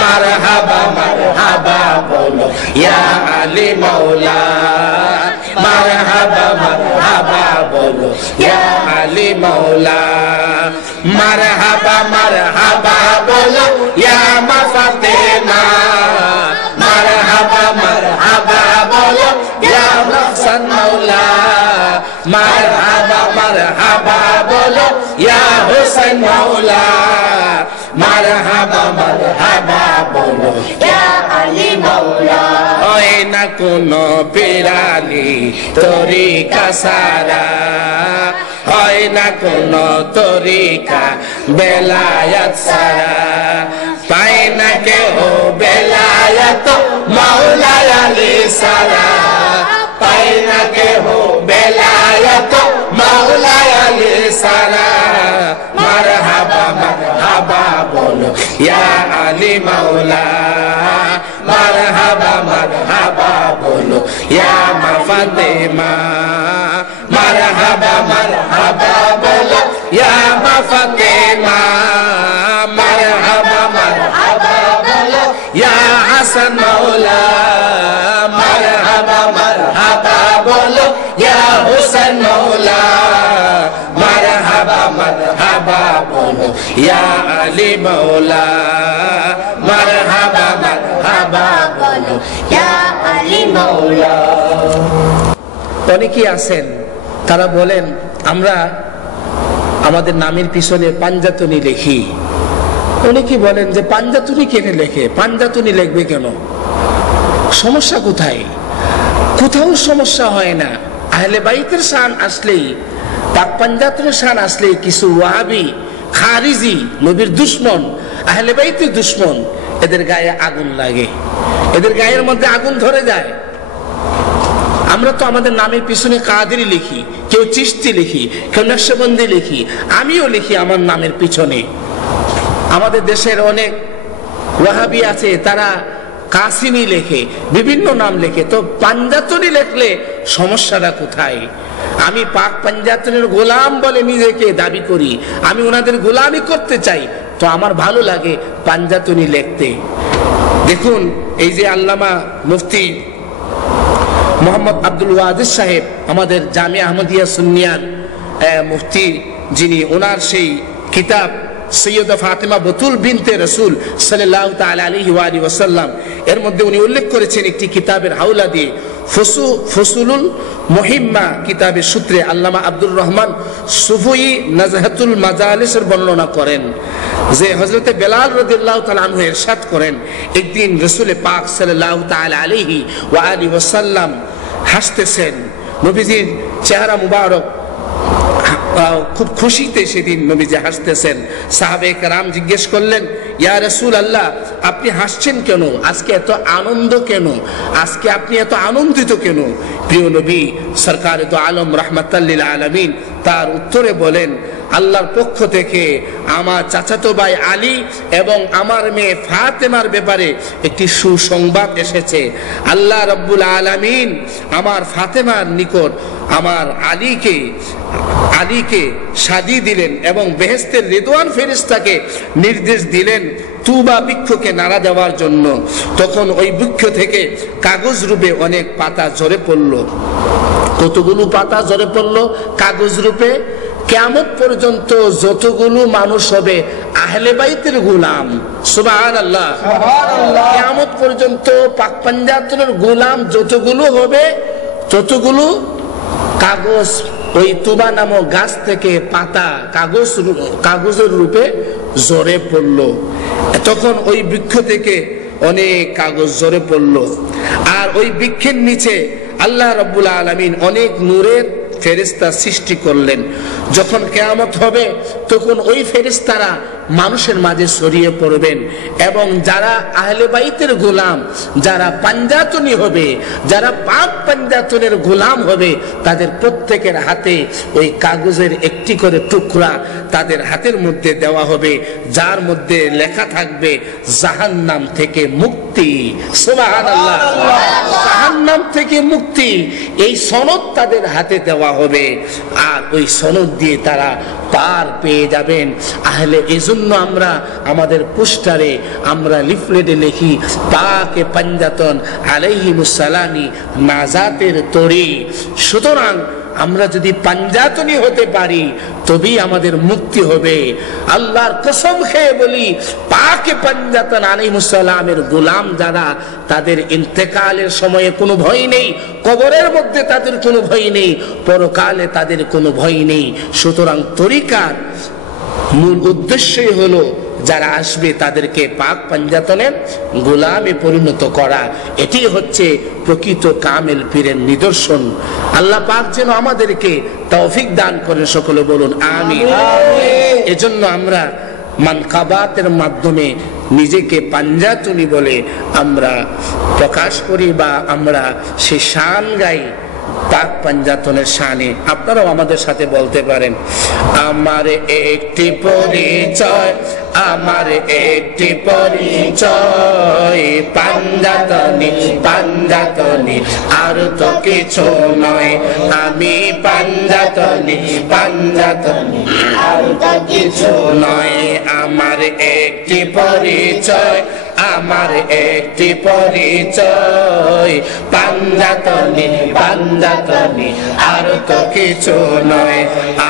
মারহাবা মারহাবা বলো ইয়া আলী মাওলা মারহাবা মারহাবা বলো ইয়া আলী মাওলা মারহাবা মারহাবা বলো ইয়া মা ফাতেমা মারহাবা মারহাবা বলো ইয়া হাসান মাওলা মারহাবা মারহাবা বলো ইয়া হুসাইন মাওলা মারহাবা কোনো পিরানি তরিকা সারা, হয় না কোনো তরিকা বেলায়াত সারা, পায় না কেউ বেলায়াত মাওলা আলী সারা, পায় না কেউ বেলায়াত মাওলা আলী সারা। মারহাবা মারহাবা বলো ইয়া আলী মাওলা, মারহাবা মারহাবা বলো ইয়া মা ফাতেমা, মারহাবা মারহাবা বলো ইয়া মা ফাতেমা, মারহাবা মারহাবা বলো ইয়া হাসান মাওলা, মারহাবা মারহাবা বলো ইয়া হুসাইন মাওলা, মারহাবা মারহাবা বলো ইয়া আলী মাওলা, মারহাবা মারহাবা বলো ইয়া আলী মাওলা। অনেকেই আছেন তারা বলেন আমরা আমাদের নামের পিছনে পাঞ্জাতনি লিখি। অনেকেই বলেন যে পাঞ্জাতনি কেনে লেখে, পাঞ্জাতনি লিখবে কেন, সমস্যা কোথায়? কোথাও সমস্যা হয় না। আহলে বাইতের শান আসলেই, পাক পাঞ্জাতনের শান আসলেই কিছু ওয়াহাবি খারিজি নবীর দুশমন, আহলে বাইতের দুশমন, এদের গায়ে আগুন লাগে, এদের গায়ের মধ্যে আগুন ধরে যায়। আমরা তো আমাদের নামের পিছনে কাদেরি লিখি, কেউ চিশতি লিখি, কেউ নকশবন্দি লিখি, আমিও লিখি আমার নামের পিছনে। আমাদের দেশের অনেক ওয়াহাবি আছে, তারা কাসিমি লেখে, বিভিন্ন নাম লেখে। তো পাঞ্জাতনি লেখলে সমস্যাটা কোথায়? আমি পাক পাঞ্জাতনের গোলাম বলে নিজেকে দাবি করি, আমি ওনাদের গোলামি করতে চাই, তো আমার ভালো লাগে পাঞ্জাতনি লিখতে। দেখুন এই যে আল্লামা মুফতি মোহাম্মদ আব্দুল ওয়াজিজ সাহেব, আমাদের জামিয়া আহমদিয়া সুন্নিয়ার মুফতি যিনি, ওনার সেই কিতাব সৈয়দা ফাতেমা বতুল বিনতে রাসূল সাল্লাল্লাহু তাআলা আলাইহি ওয়া আলিহি ওয়াসাল্লাম, এর মধ্যে উনি উল্লেখ করেছেন একটি কিতাবের হাওলা দিয়ে, ফসুলুল মুহিম্মা কিতাবের সূত্রে আল্লামা আব্দুর রহমান সুফুই নাজহাতুল মাজালিসের বর্ণনা করেন যে হযরতে বেলাল রাদিয়াল্লাহু তাআলা আনহু ইরশাদ করেন, একদিন রাসূল পাক সাল্লাল্লাহু তাআলা আলাইহি ওয়া আলিহি ওয়াসাল্লাম হাসতেছেন, নবীজির চেহারা মুবারক খুব খুশিতে সেদিন নবীজি হাসতেছেন। সাহাবায়ে কেরাম জিজ্ঞেস করলেন, ইয়া রাসূলুল্লাহ আপনি হাসছেন কেন, আজকে এত আনন্দ কেন, আজকে আপনি এত আনন্দিত কেন? প্রিয় নবী সরকারে দু আলম রাহমাতাল লিল আলামিন তার উত্তরে বলেন, আল্লাহর পক্ষ থেকে আমার চাচাতো ভাই আলী এবং আমার মেয়ে ফাতেমার ব্যাপারে একটি সুসংবাদ এসেছে। আল্লাহ রাব্বুল আলামিন আমার ফাতেমার নিকট আমার আলীকে শাদী দিলেন এবং বেহেশতের রিদওয়ান ফেরেশতাকে নির্দেশ দিলেন তুবা বৃক্ষকে নাড়া দেওয়ার জন্য। তখন ওই বৃক্ষ থেকে কাগজ রূপে অনেক পাতা ঝরে পড়ল। কতগুলো পাতা ঝরে পড়ল কাগজ রূপে? কিয়ামত পর্যন্ত যতগুলো মানুষ হবে আহলে বাইতের গোলাম, সুবহানাল্লাহ, কিয়ামত পর্যন্ত পাক পাঞ্জাতনের গোলাম যতগুলো হবে ততগুলো কাগজ ওই তুবা নামক গাছ থেকে পাতা কাগজের রূপে ঝরে পড়ল। তখন ওই বৃক্ষ থেকে অনেক কাগজ ঝরে পড়ল। আর ওই বৃক্ষের নিচে আল্লাহ রাব্বুল আলামিন অনেক নূরের ফেরেশতা সৃষ্টি করলেন। যখন কিয়ামত হবে তখন ওই ফেরেশতারা মানুষের মাঝে ছড়িয়ে পড়বেন এবং যারা আহলে বাইতের গোলাম, যারা পাঞ্জাতনি হবে, যারা পাক পাঞ্জাতনের গোলাম হবে, তাদের প্রত্যেকের হাতে ওই কাগজের একটি করে টুকরা তাদের হাতের মধ্যে দেওয়া হবে, যার মধ্যে লেখা থাকবে জাহান্নাম থেকে মুক্তি। সুবহানাল্লাহ, জাহান্নাম থেকে মুক্তি, এই সনদ তাদের হাতে দেওয়া হবে। আর ওই সনদ দিয়ে তারা পার পেয়ে যাবেন। আহলে এজন্য আমরা আমাদের পোস্টারে আমরা লিফলেটে লিখি পাকে পাঞ্জাতন আলাইহিমুস সালামি নাজাতের তরি। সুতরাং আমরা যদি পাঞ্জাতনি হতে পারি তবেই আমাদের মুক্তি হবে। আল্লাহর কসম খেয়ে বলি, পাকে পাঞ্জাতন আলাইহিমুস সালামের গোলাম যারা, তাদের ইন্তেকালের সময়ে কোনো ভয় নেই, কবরের মধ্যে তাদের কোনো ভয় নেই, পরকালে তাদের কোনো ভয় নেই। সুতরাং তরিকার মূল উদ্দেশ্যই হলো যারা আসবে তাদেরকে পাক পাঞ্জাতনের গোলামে পরিণত করা। এটি হচ্ছে প্রকৃত কামেল পীরের নিদর্শন। আল্লাহ পাক যেন আমাদেরকে তৌফিক দান করেন, সকলে বলুন আমিন। এজন্য আমরা মানকাবাতের মাধ্যমে নিজেকে পাঞ্জাতনি বলে আমরা প্রকাশ করি বা আমরা সে শান গাই, পাক পাঞ্জাতনের শানে। আপনারাও আমাদের সাথে বলতে পারেন, আমার একটি পরিচয়, আমার একটি পরিচয় পাঞ্জাতনি, পাঞ্জাতনি আর তো কিছু নয়। আমি পাঞ্জাতনি, পাঞ্জাতনি আর তো কিছু নয়। আমার একটি পরিচয়, আমার একটি পরিচয় পাঞ্জাতনি, পাঞ্জাতনি আর তো কিছু নয়।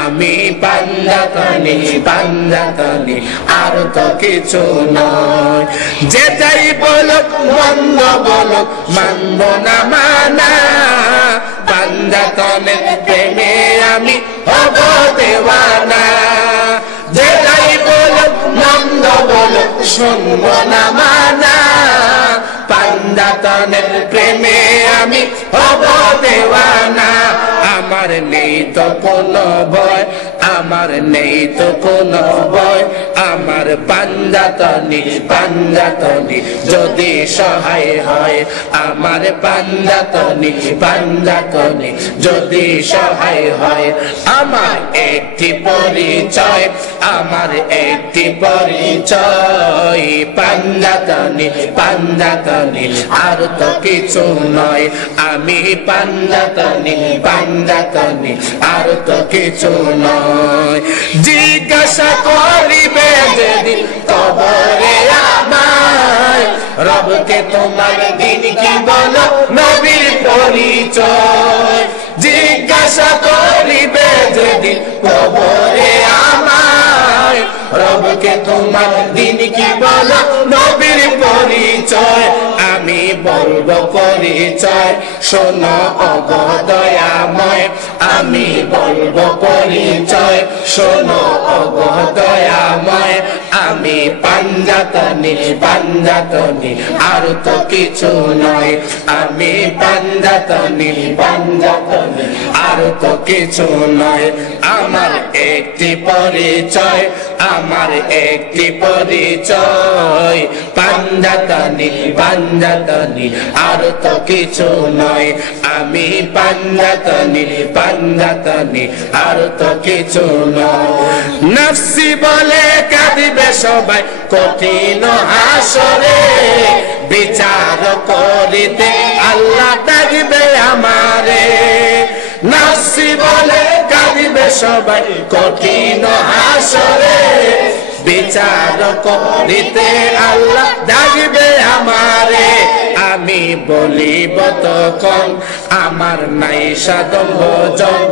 আমি পাঞ্জাতনি, পাঞ্জাতনি আর তো কিছু নয়। যেটাই বলুক মন্দ বলুক মানব না মানা, পাঞ্জাতনের প্রেমে আমি হব দেওয়ানা। যেটাই বলুক মন্দ বলুক শুনব না মানা, পাঞ্জাতনের প্রেমে আমি হব দেওয়ানা। আমার নেই তো কোনো ভয়, আমার নেই তো কোনো ভয়। আমার পাঞ্জাতনি, পাঞ্জাতনি যদি সহায় হয়। আমার পাঞ্জাতনি, পাঞ্জাতনি যদি সহায় হয়। আমার একটি পরিচয়, আমার একটি পরিচয় পাঞ্জাতনি, পাঞ্জাতনি আর তো কিছু নয়। আমি পাঞ্জাতনি, পাঞ্জাতনি আর তো কিছু নয়। জিজ্ঞাসা করিবে যেদিন কবরে আমায়, রবকে তোমার দিন কি বলো নবীর পরিচয়। জিজ্ঞাসা করিবে যেদিন কবরে আমায়, রবকে তোমার দিন কি বলো নবীর পরিচয়। আমি বলবো পরিচয় শোনো ওগো দয়াময়। আমি বলবো পরিচয় শোনো ওগো দয়াময়। আমি পাঞ্জাতনি, পাঞ্জাতনি আর তো কিছু নয়। আমি পাঞ্জাতনি, পাঞ্জাতনি আর তো কিছু নয়। আমার একটি পরিচয়, আমার একটি পরিচয় পাঞ্জাতনি, পাঞ্জাতনি আর তো কিছু নয়। আমি পাঞ্জাতনি, পাঞ্জাতনি আর তো কিছু নয়। নফসি বলে কাঁদিবে সবাই কঠিন হাসরে, বিচার করিতে আল্লাহ ডাকবে আমারে। নফসি বলে কাঁদিবে সবাই কঠিন হাসরে, বিচার করিতে আল্লাহ ডাকবে আমারে। আমি বলিব তখন আমার নাই সাধন ভোজন।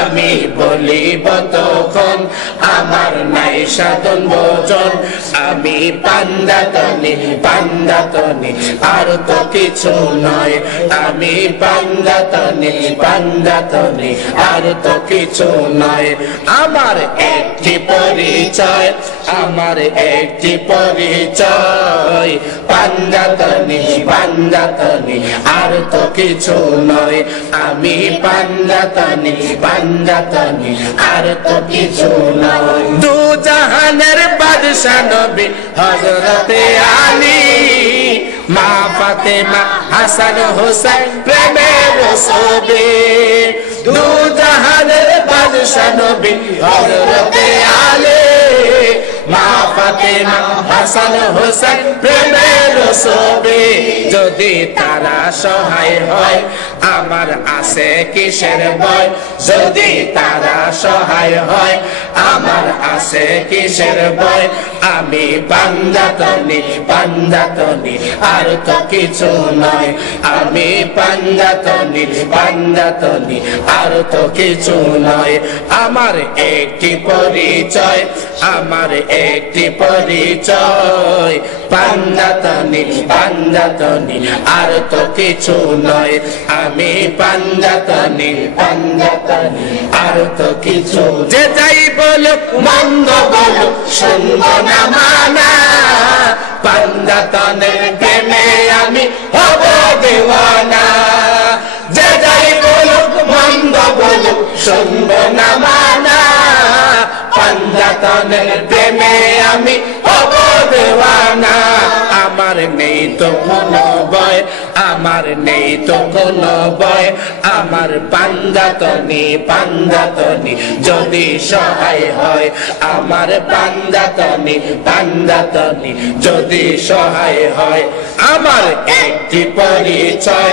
আমি বলিব তখন আমার নাই সাধন ভোজন। আমি পাঞ্জাতনি, পাঞ্জাতনি আর তো কিছু নয়। আমি পাঞ্জাতনি, পাঞ্জাতনি আর তো কিছু নয়। আমার একটি পরিচয়, আমার একটি পরিচয় পাঞ্জাতনি, পাঞ্জাতনি আর তো কিছু নয়। আমি পাঞ্জাতনি, পাঞ্জাতনি আর তো কিছু নয়। দু জাহানের বাদশা নবী হযরতে আলী, মা ফাতেমা হাসান হোসেন প্রেমের ছবি। দু জাহানের বাদশা নবী হযরতে আলী, মা ফাতেমা হাসান হোসেন প্রেমের ছবি। যদি তারা সহায় হয় আমার আছে কিসের ভয়। যদি তারা সহায় হয় আমার আছে কিসের ভয়। আমি পাঞ্জাতনি, পাঞ্জাতনি আর তো কিছু নয়। আমি পাঞ্জাতনি, পাঞ্জাতনি আর তো কিছু নয়। আমার একটি পরিচয়, আমার একটি পরিচয় পাঞ্জাতনি পাঞ্জাতনি আর তো কিছু নয় আমি পাঞ্জাতনি পাঞ্জাতনি আর তো কিছু যে যাই বলুক মন্দ বলুক শুনবো না মানা পাঞ্জাতনের প্রেমে আমি হব দেওয়ানা যে যাই বলুক মন্দ বলুক শুনবো না মানা পাঞ্জাতনের প্রেমে আমি হব দেওয়ানা আমার নেই তো কোনো ভয় আমার নেই তো কোনো ভয় আমার পাঞ্জাতনি পাঞ্জাতনি যদি সহায় হয় আমার পাঞ্জাতনি পাঞ্জাতনি যদি সহায় হয় আমার একটি পরিচয়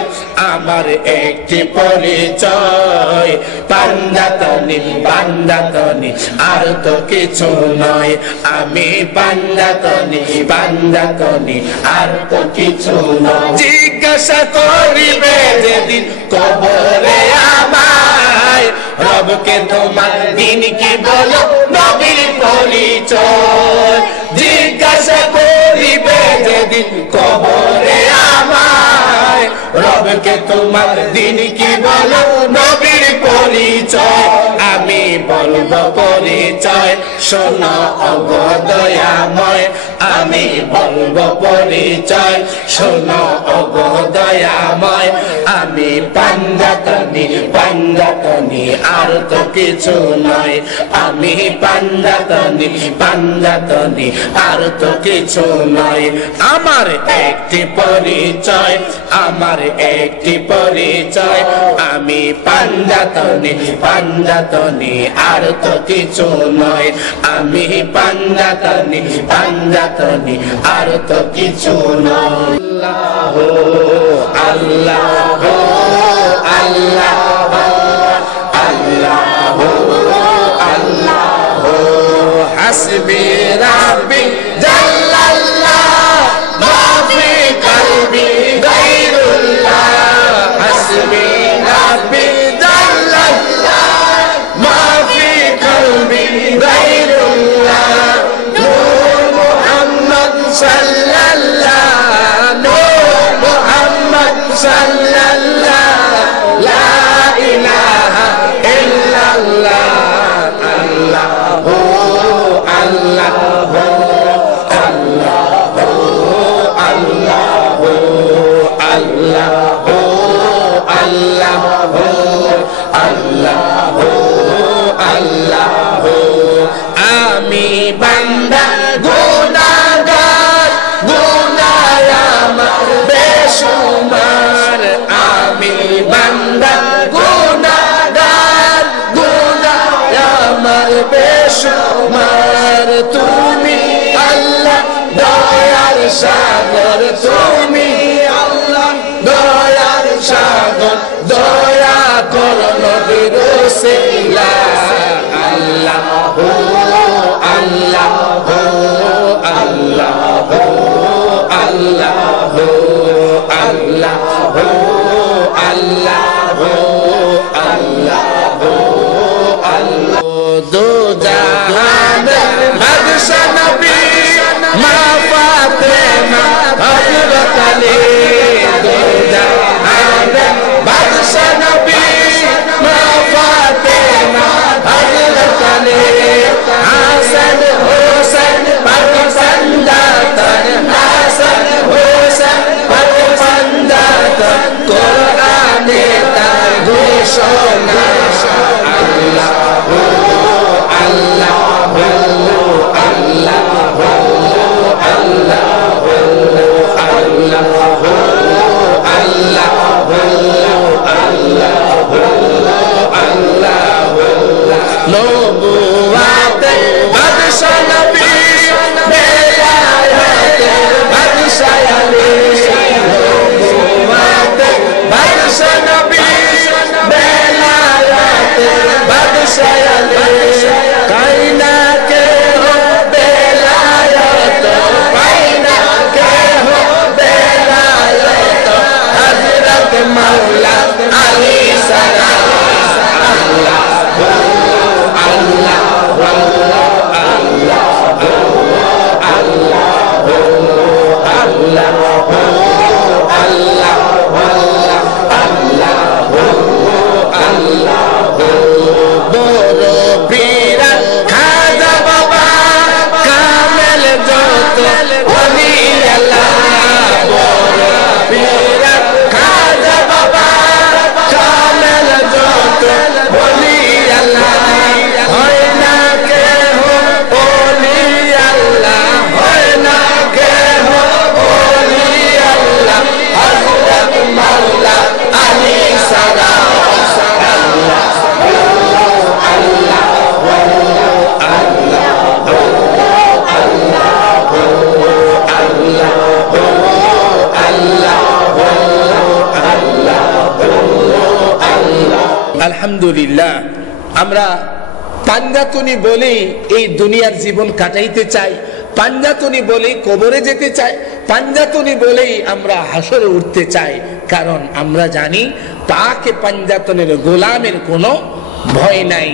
আমার একটি পরিচয় পাঞ্জাতনি পাঞ্জাতনি আর তো কিছু নয় আমি পাঞ্জাতনি পাঞ্জাতনি আর তো কিছু নয় জিজ্ঞাসা করিবে যেদিন কবরে আমায় রবকে তোমার দিন কি বলো নবীর পরিচয় জিজ্ঞাসা করিবে যেদিন কবরে আমায় রবকে তোমার দিন কি বলো নবীর পরিচয় আমি বলবো পরিচয় শোনো ওগো দয়াময় আমি বলবো পরিচয় শোনো ওগো দয়াময় আমি পাঞ্জাতনি পাঞ্জাতনি আর তো কিছু নয় আমি পাঞ্জাতনি পাঞ্জাতনি আর তো কিছু নয় আমার একটি পরিচয় আমার একটি পরিচয় আমি পাঞ্জাতনি পাঞ্জাতনি আর তো কিছু নয় আমি পাঞ্জাতনি পাঞ্জাতনি আর তো কিছু নয় আল্লাহ আল্লাহ আল্লাহ আল্লাহ হাসবি রাব্বি জাল্লাল্লাহ মা ফি কলবি গায়রুল্লাহ হাসবি রাব্বি জাল্লাল্লাহ মা ফি কলবি গায়রুল্লাহ নূর মুহাম্মদ সাল্লাল্লাহ নূর মুহাম্মদ সাল্লাল্লাহ লা ইলাহা ইল্লাল্লাহ আল্লাহু আল্লাহু আল্লাহু আল্লাহু আল্লাহু আল্লাহু আল্লাহু আল্লাহু আমি বান্দা গুনাহগার গুনাহ আমার বেশুমার আমি বান্দা গুনাহগার গুনাহ আমার বেশুমার তুমি আল্লাহ দয়ার সাগর তুমি আল্লাহ দয়ার সাগর দয়া করো নবীর ওসিলা আল্লাহু আল্লাহু আল্লাহু আল্লাহু আল্লাহু আল্লাহু আল্লাহু আল্লাহ দো জাহানের বাদশা নবী মা ফাতেমা হযরত আলী দো জাহানের বাদশা নবী মা ফাতেমা হযরত আলী হাসান হোসেন পাক সন্দাতন হাসান হোসেন পাক সন্দাতন কোরআনে তার ঘোষণা আল্লাহু আল্লাহু আল্লাহু আল্লাহু আল্লাহু আল্লাহু আল্লাহু আল্লাহু নবুওয়াতে বাদশা নবী বেলায়েতে বাদশা আলী নবুওয়াতে বাদশা নবী বেলায়েতে বাদশা আলহামদুলিল্লাহ, আমরা পাঞ্জাতনি বলেই এই দুনিয়ার জীবন কাটাইতে চাই, পাঞ্জাতনি বলেই কবরে যেতে চাই, পাঞ্জাতনি বলেই আমরা হাসরে উঠতে চাই। কারণ আমরা জানি পাকে পাঞ্জাতনের গোলামের কোনো ভয় নাই,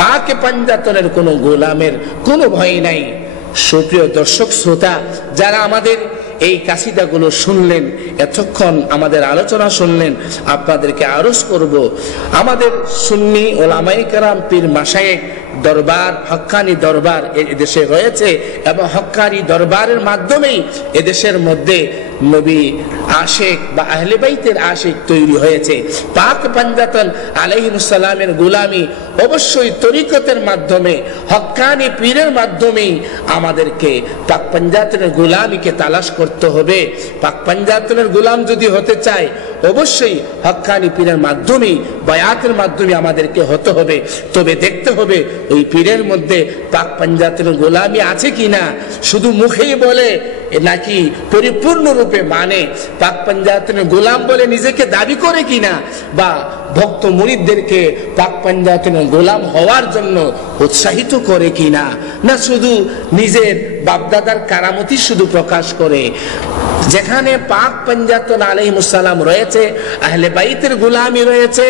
পাকে পাঞ্জাতনের কোনো গোলামের কোনো ভয় নাই। সুপ্রিয় দর্শক শ্রোতা, যারা আমাদের এই কাসিদাগুলো শুনলেন, এতক্ষণ আমাদের আলোচনা শুনলেন, আপনাদেরকে আরজ করব, আমাদের সুন্নি ওলামায়ে কেরাম পীর মাশায়েখ দরবার, হক্কানি দরবার এদেশে রয়েছে এবং হক্কানি দরবারের মাধ্যমেই এদেশের মধ্যে নবী আশিক বা আহলে বাইতের আশিক তৈরি হয়েছে। পাক পাঞ্জাতন আলাইহিস সালামের গোলামি অবশ্যই তরিকতের মাধ্যমে, হক্কানি পীরের মাধ্যমেই আমাদেরকে পাক পাঞ্জাতনের গোলামিকে তালাশ করতে হবে। পাক পাঞ্জাতনের গোলাম যদি হতে চায়, অবশ্যই হক্কানি পীরের মাধ্যমে, বায়াতের মাধ্যমে আমাদেরকে হতে হবে। তবে দেখতে হবে ওই পীরের মধ্যে পাক পাঞ্জাতনের গোলামি আছে কিনা, শুধু মুখেই বলে নাকি পরিপূর্ণ রূপে মানে, পাক পাঞ্জাতনের গোলাম বলে নিজেকে দাবি করে কিনা, বা ভক্ত মুরিদদেরকে পাক পাঞ্জাতনের গোলাম হওয়ার জন্য উৎসাহিত করে কিনা, না শুধু নিজের বাপদাদার কারামতি শুধু প্রকাশ করে। যেখানে পাক পাঞ্জাতন আলাইহিস সালাম রয়েছে, আহলে বাইতের গোলামি রয়েছে,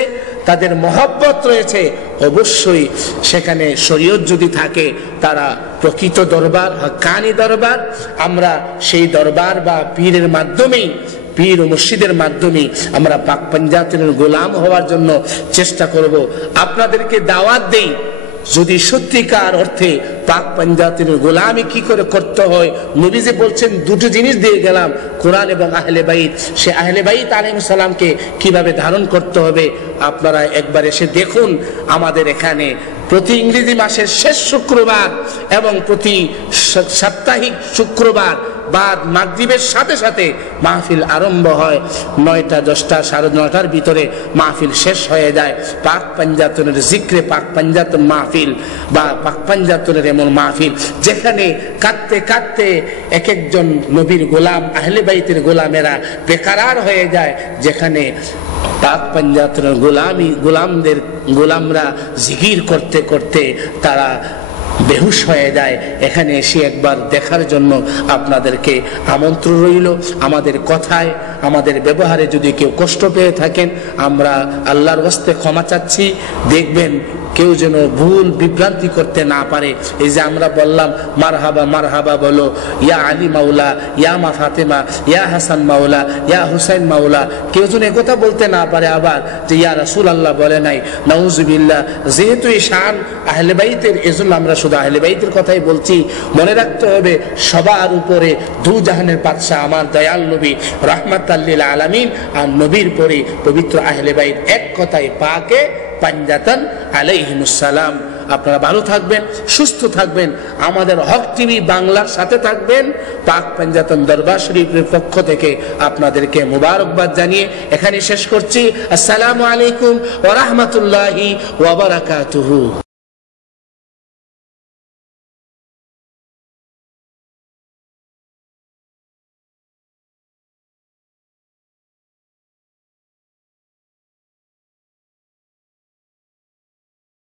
তাদের মহব্বত রয়েছে, অবশ্যই সেখানে শরীয়ত যদি থাকে, তারা প্রকৃত দরবার, হক্কানি দরবার। আমরা সেই দরবার বা পীরের মাধ্যমেই, পীর ও মুর্শিদের মাধ্যমে আমরা পাক পাঞ্জাতনের গোলাম হওয়ার জন্য চেষ্টা করব। আপনাদেরকে দাওয়াত দেই, যদি সত্যিকার অর্থে পাক পাঞ্জাতনের গোলামি কি করে করতে হয়, নবী যে বলছেন দুটো জিনিস দিয়ে গেলাম, কোরআন এবং আহলে বাইত, সে আহলে বাইত আলাইহিস সালামকে কিভাবে ধারণ করতে হবে, আপনারা একবার এসে দেখুন। আমাদের এখানে প্রতি ইংরেজি মাসের শেষ শুক্রবার এবং প্রতি সাপ্তাহিক শুক্রবার বাদ মাগরিবের সাথে সাথে মাহফিল আরম্ভ হয়। 9টা 10টা 9:30টার ভিতরে মাহফিল শেষ হয়ে যায়। পাক পাঞ্জাতনের জিক্রে পাক পাঞ্জাতন মাহফিল বা পাক পাঞ্জাতনের এমন মাহফিল, যেখানে কাঁদতে কাঁদতে এক একজন নবীর গোলাম, আহলে বাইতের গোলামেরা বেকারার হয়ে যায়, যেখানে পাক পাঞ্জাতনের গোলামরা জিকির করতে করতে তারা বেহুশ হয়ে যায়। এখানে এসে একবার দেখার জন্য আপনাদেরকে আমন্ত্রণ রইল। আমাদের কথায়, আমাদের ব্যবহারে যদি কেউ কষ্ট পেয়ে থাকেন, আমরা আল্লাহর ওয়াস্তে ক্ষমা চাচ্ছি। দেখবেন কেউ যেন ভুল বিভ্রান্তি করতে না পারে। এই যে আমরা বললাম মারহাবা মারহাবা বলো, ইয়া আলী মাওলা, ইয়া মা ফাতেমা, ইয়া হাসান মাওলা, ইয়া হুসাইন মাওলা, কেউ যেন একথা বলতে না পারে আবার যে ইয়া রাসূলুল্লাহ বলে নাই, নাউজুবিল্লাহ। যেহেতু এই শান আহলে বাইতের, এজন্য আমরা শুধু আহলে বাইতের কথাই বলছি। মনে রাখতে হবে, সবার উপরে দু জাহানের বাদশা আমার দয়াল নবী রাহমাতাল লিল আলামিন, আর নবীর পরে পবিত্র আহলে বাইত, এক কথায় পাকে পাঞ্জাতন আলাইহিস সালাম। আপনারা ভালো থাকবেন, সুস্থ থাকবেন, আমাদের হক টিভি বাংলার সাথে থাকবেন। পাক পাঞ্জাতন দরবার শরীফের পক্ষ থেকে আপনাদেরকে মুবারকবাদ জানিয়ে এখানে শেষ করছি। আসসালামু আলাইকুম ওয়া রাহমাতুল্লাহি ওয়া বারাকাতুহু।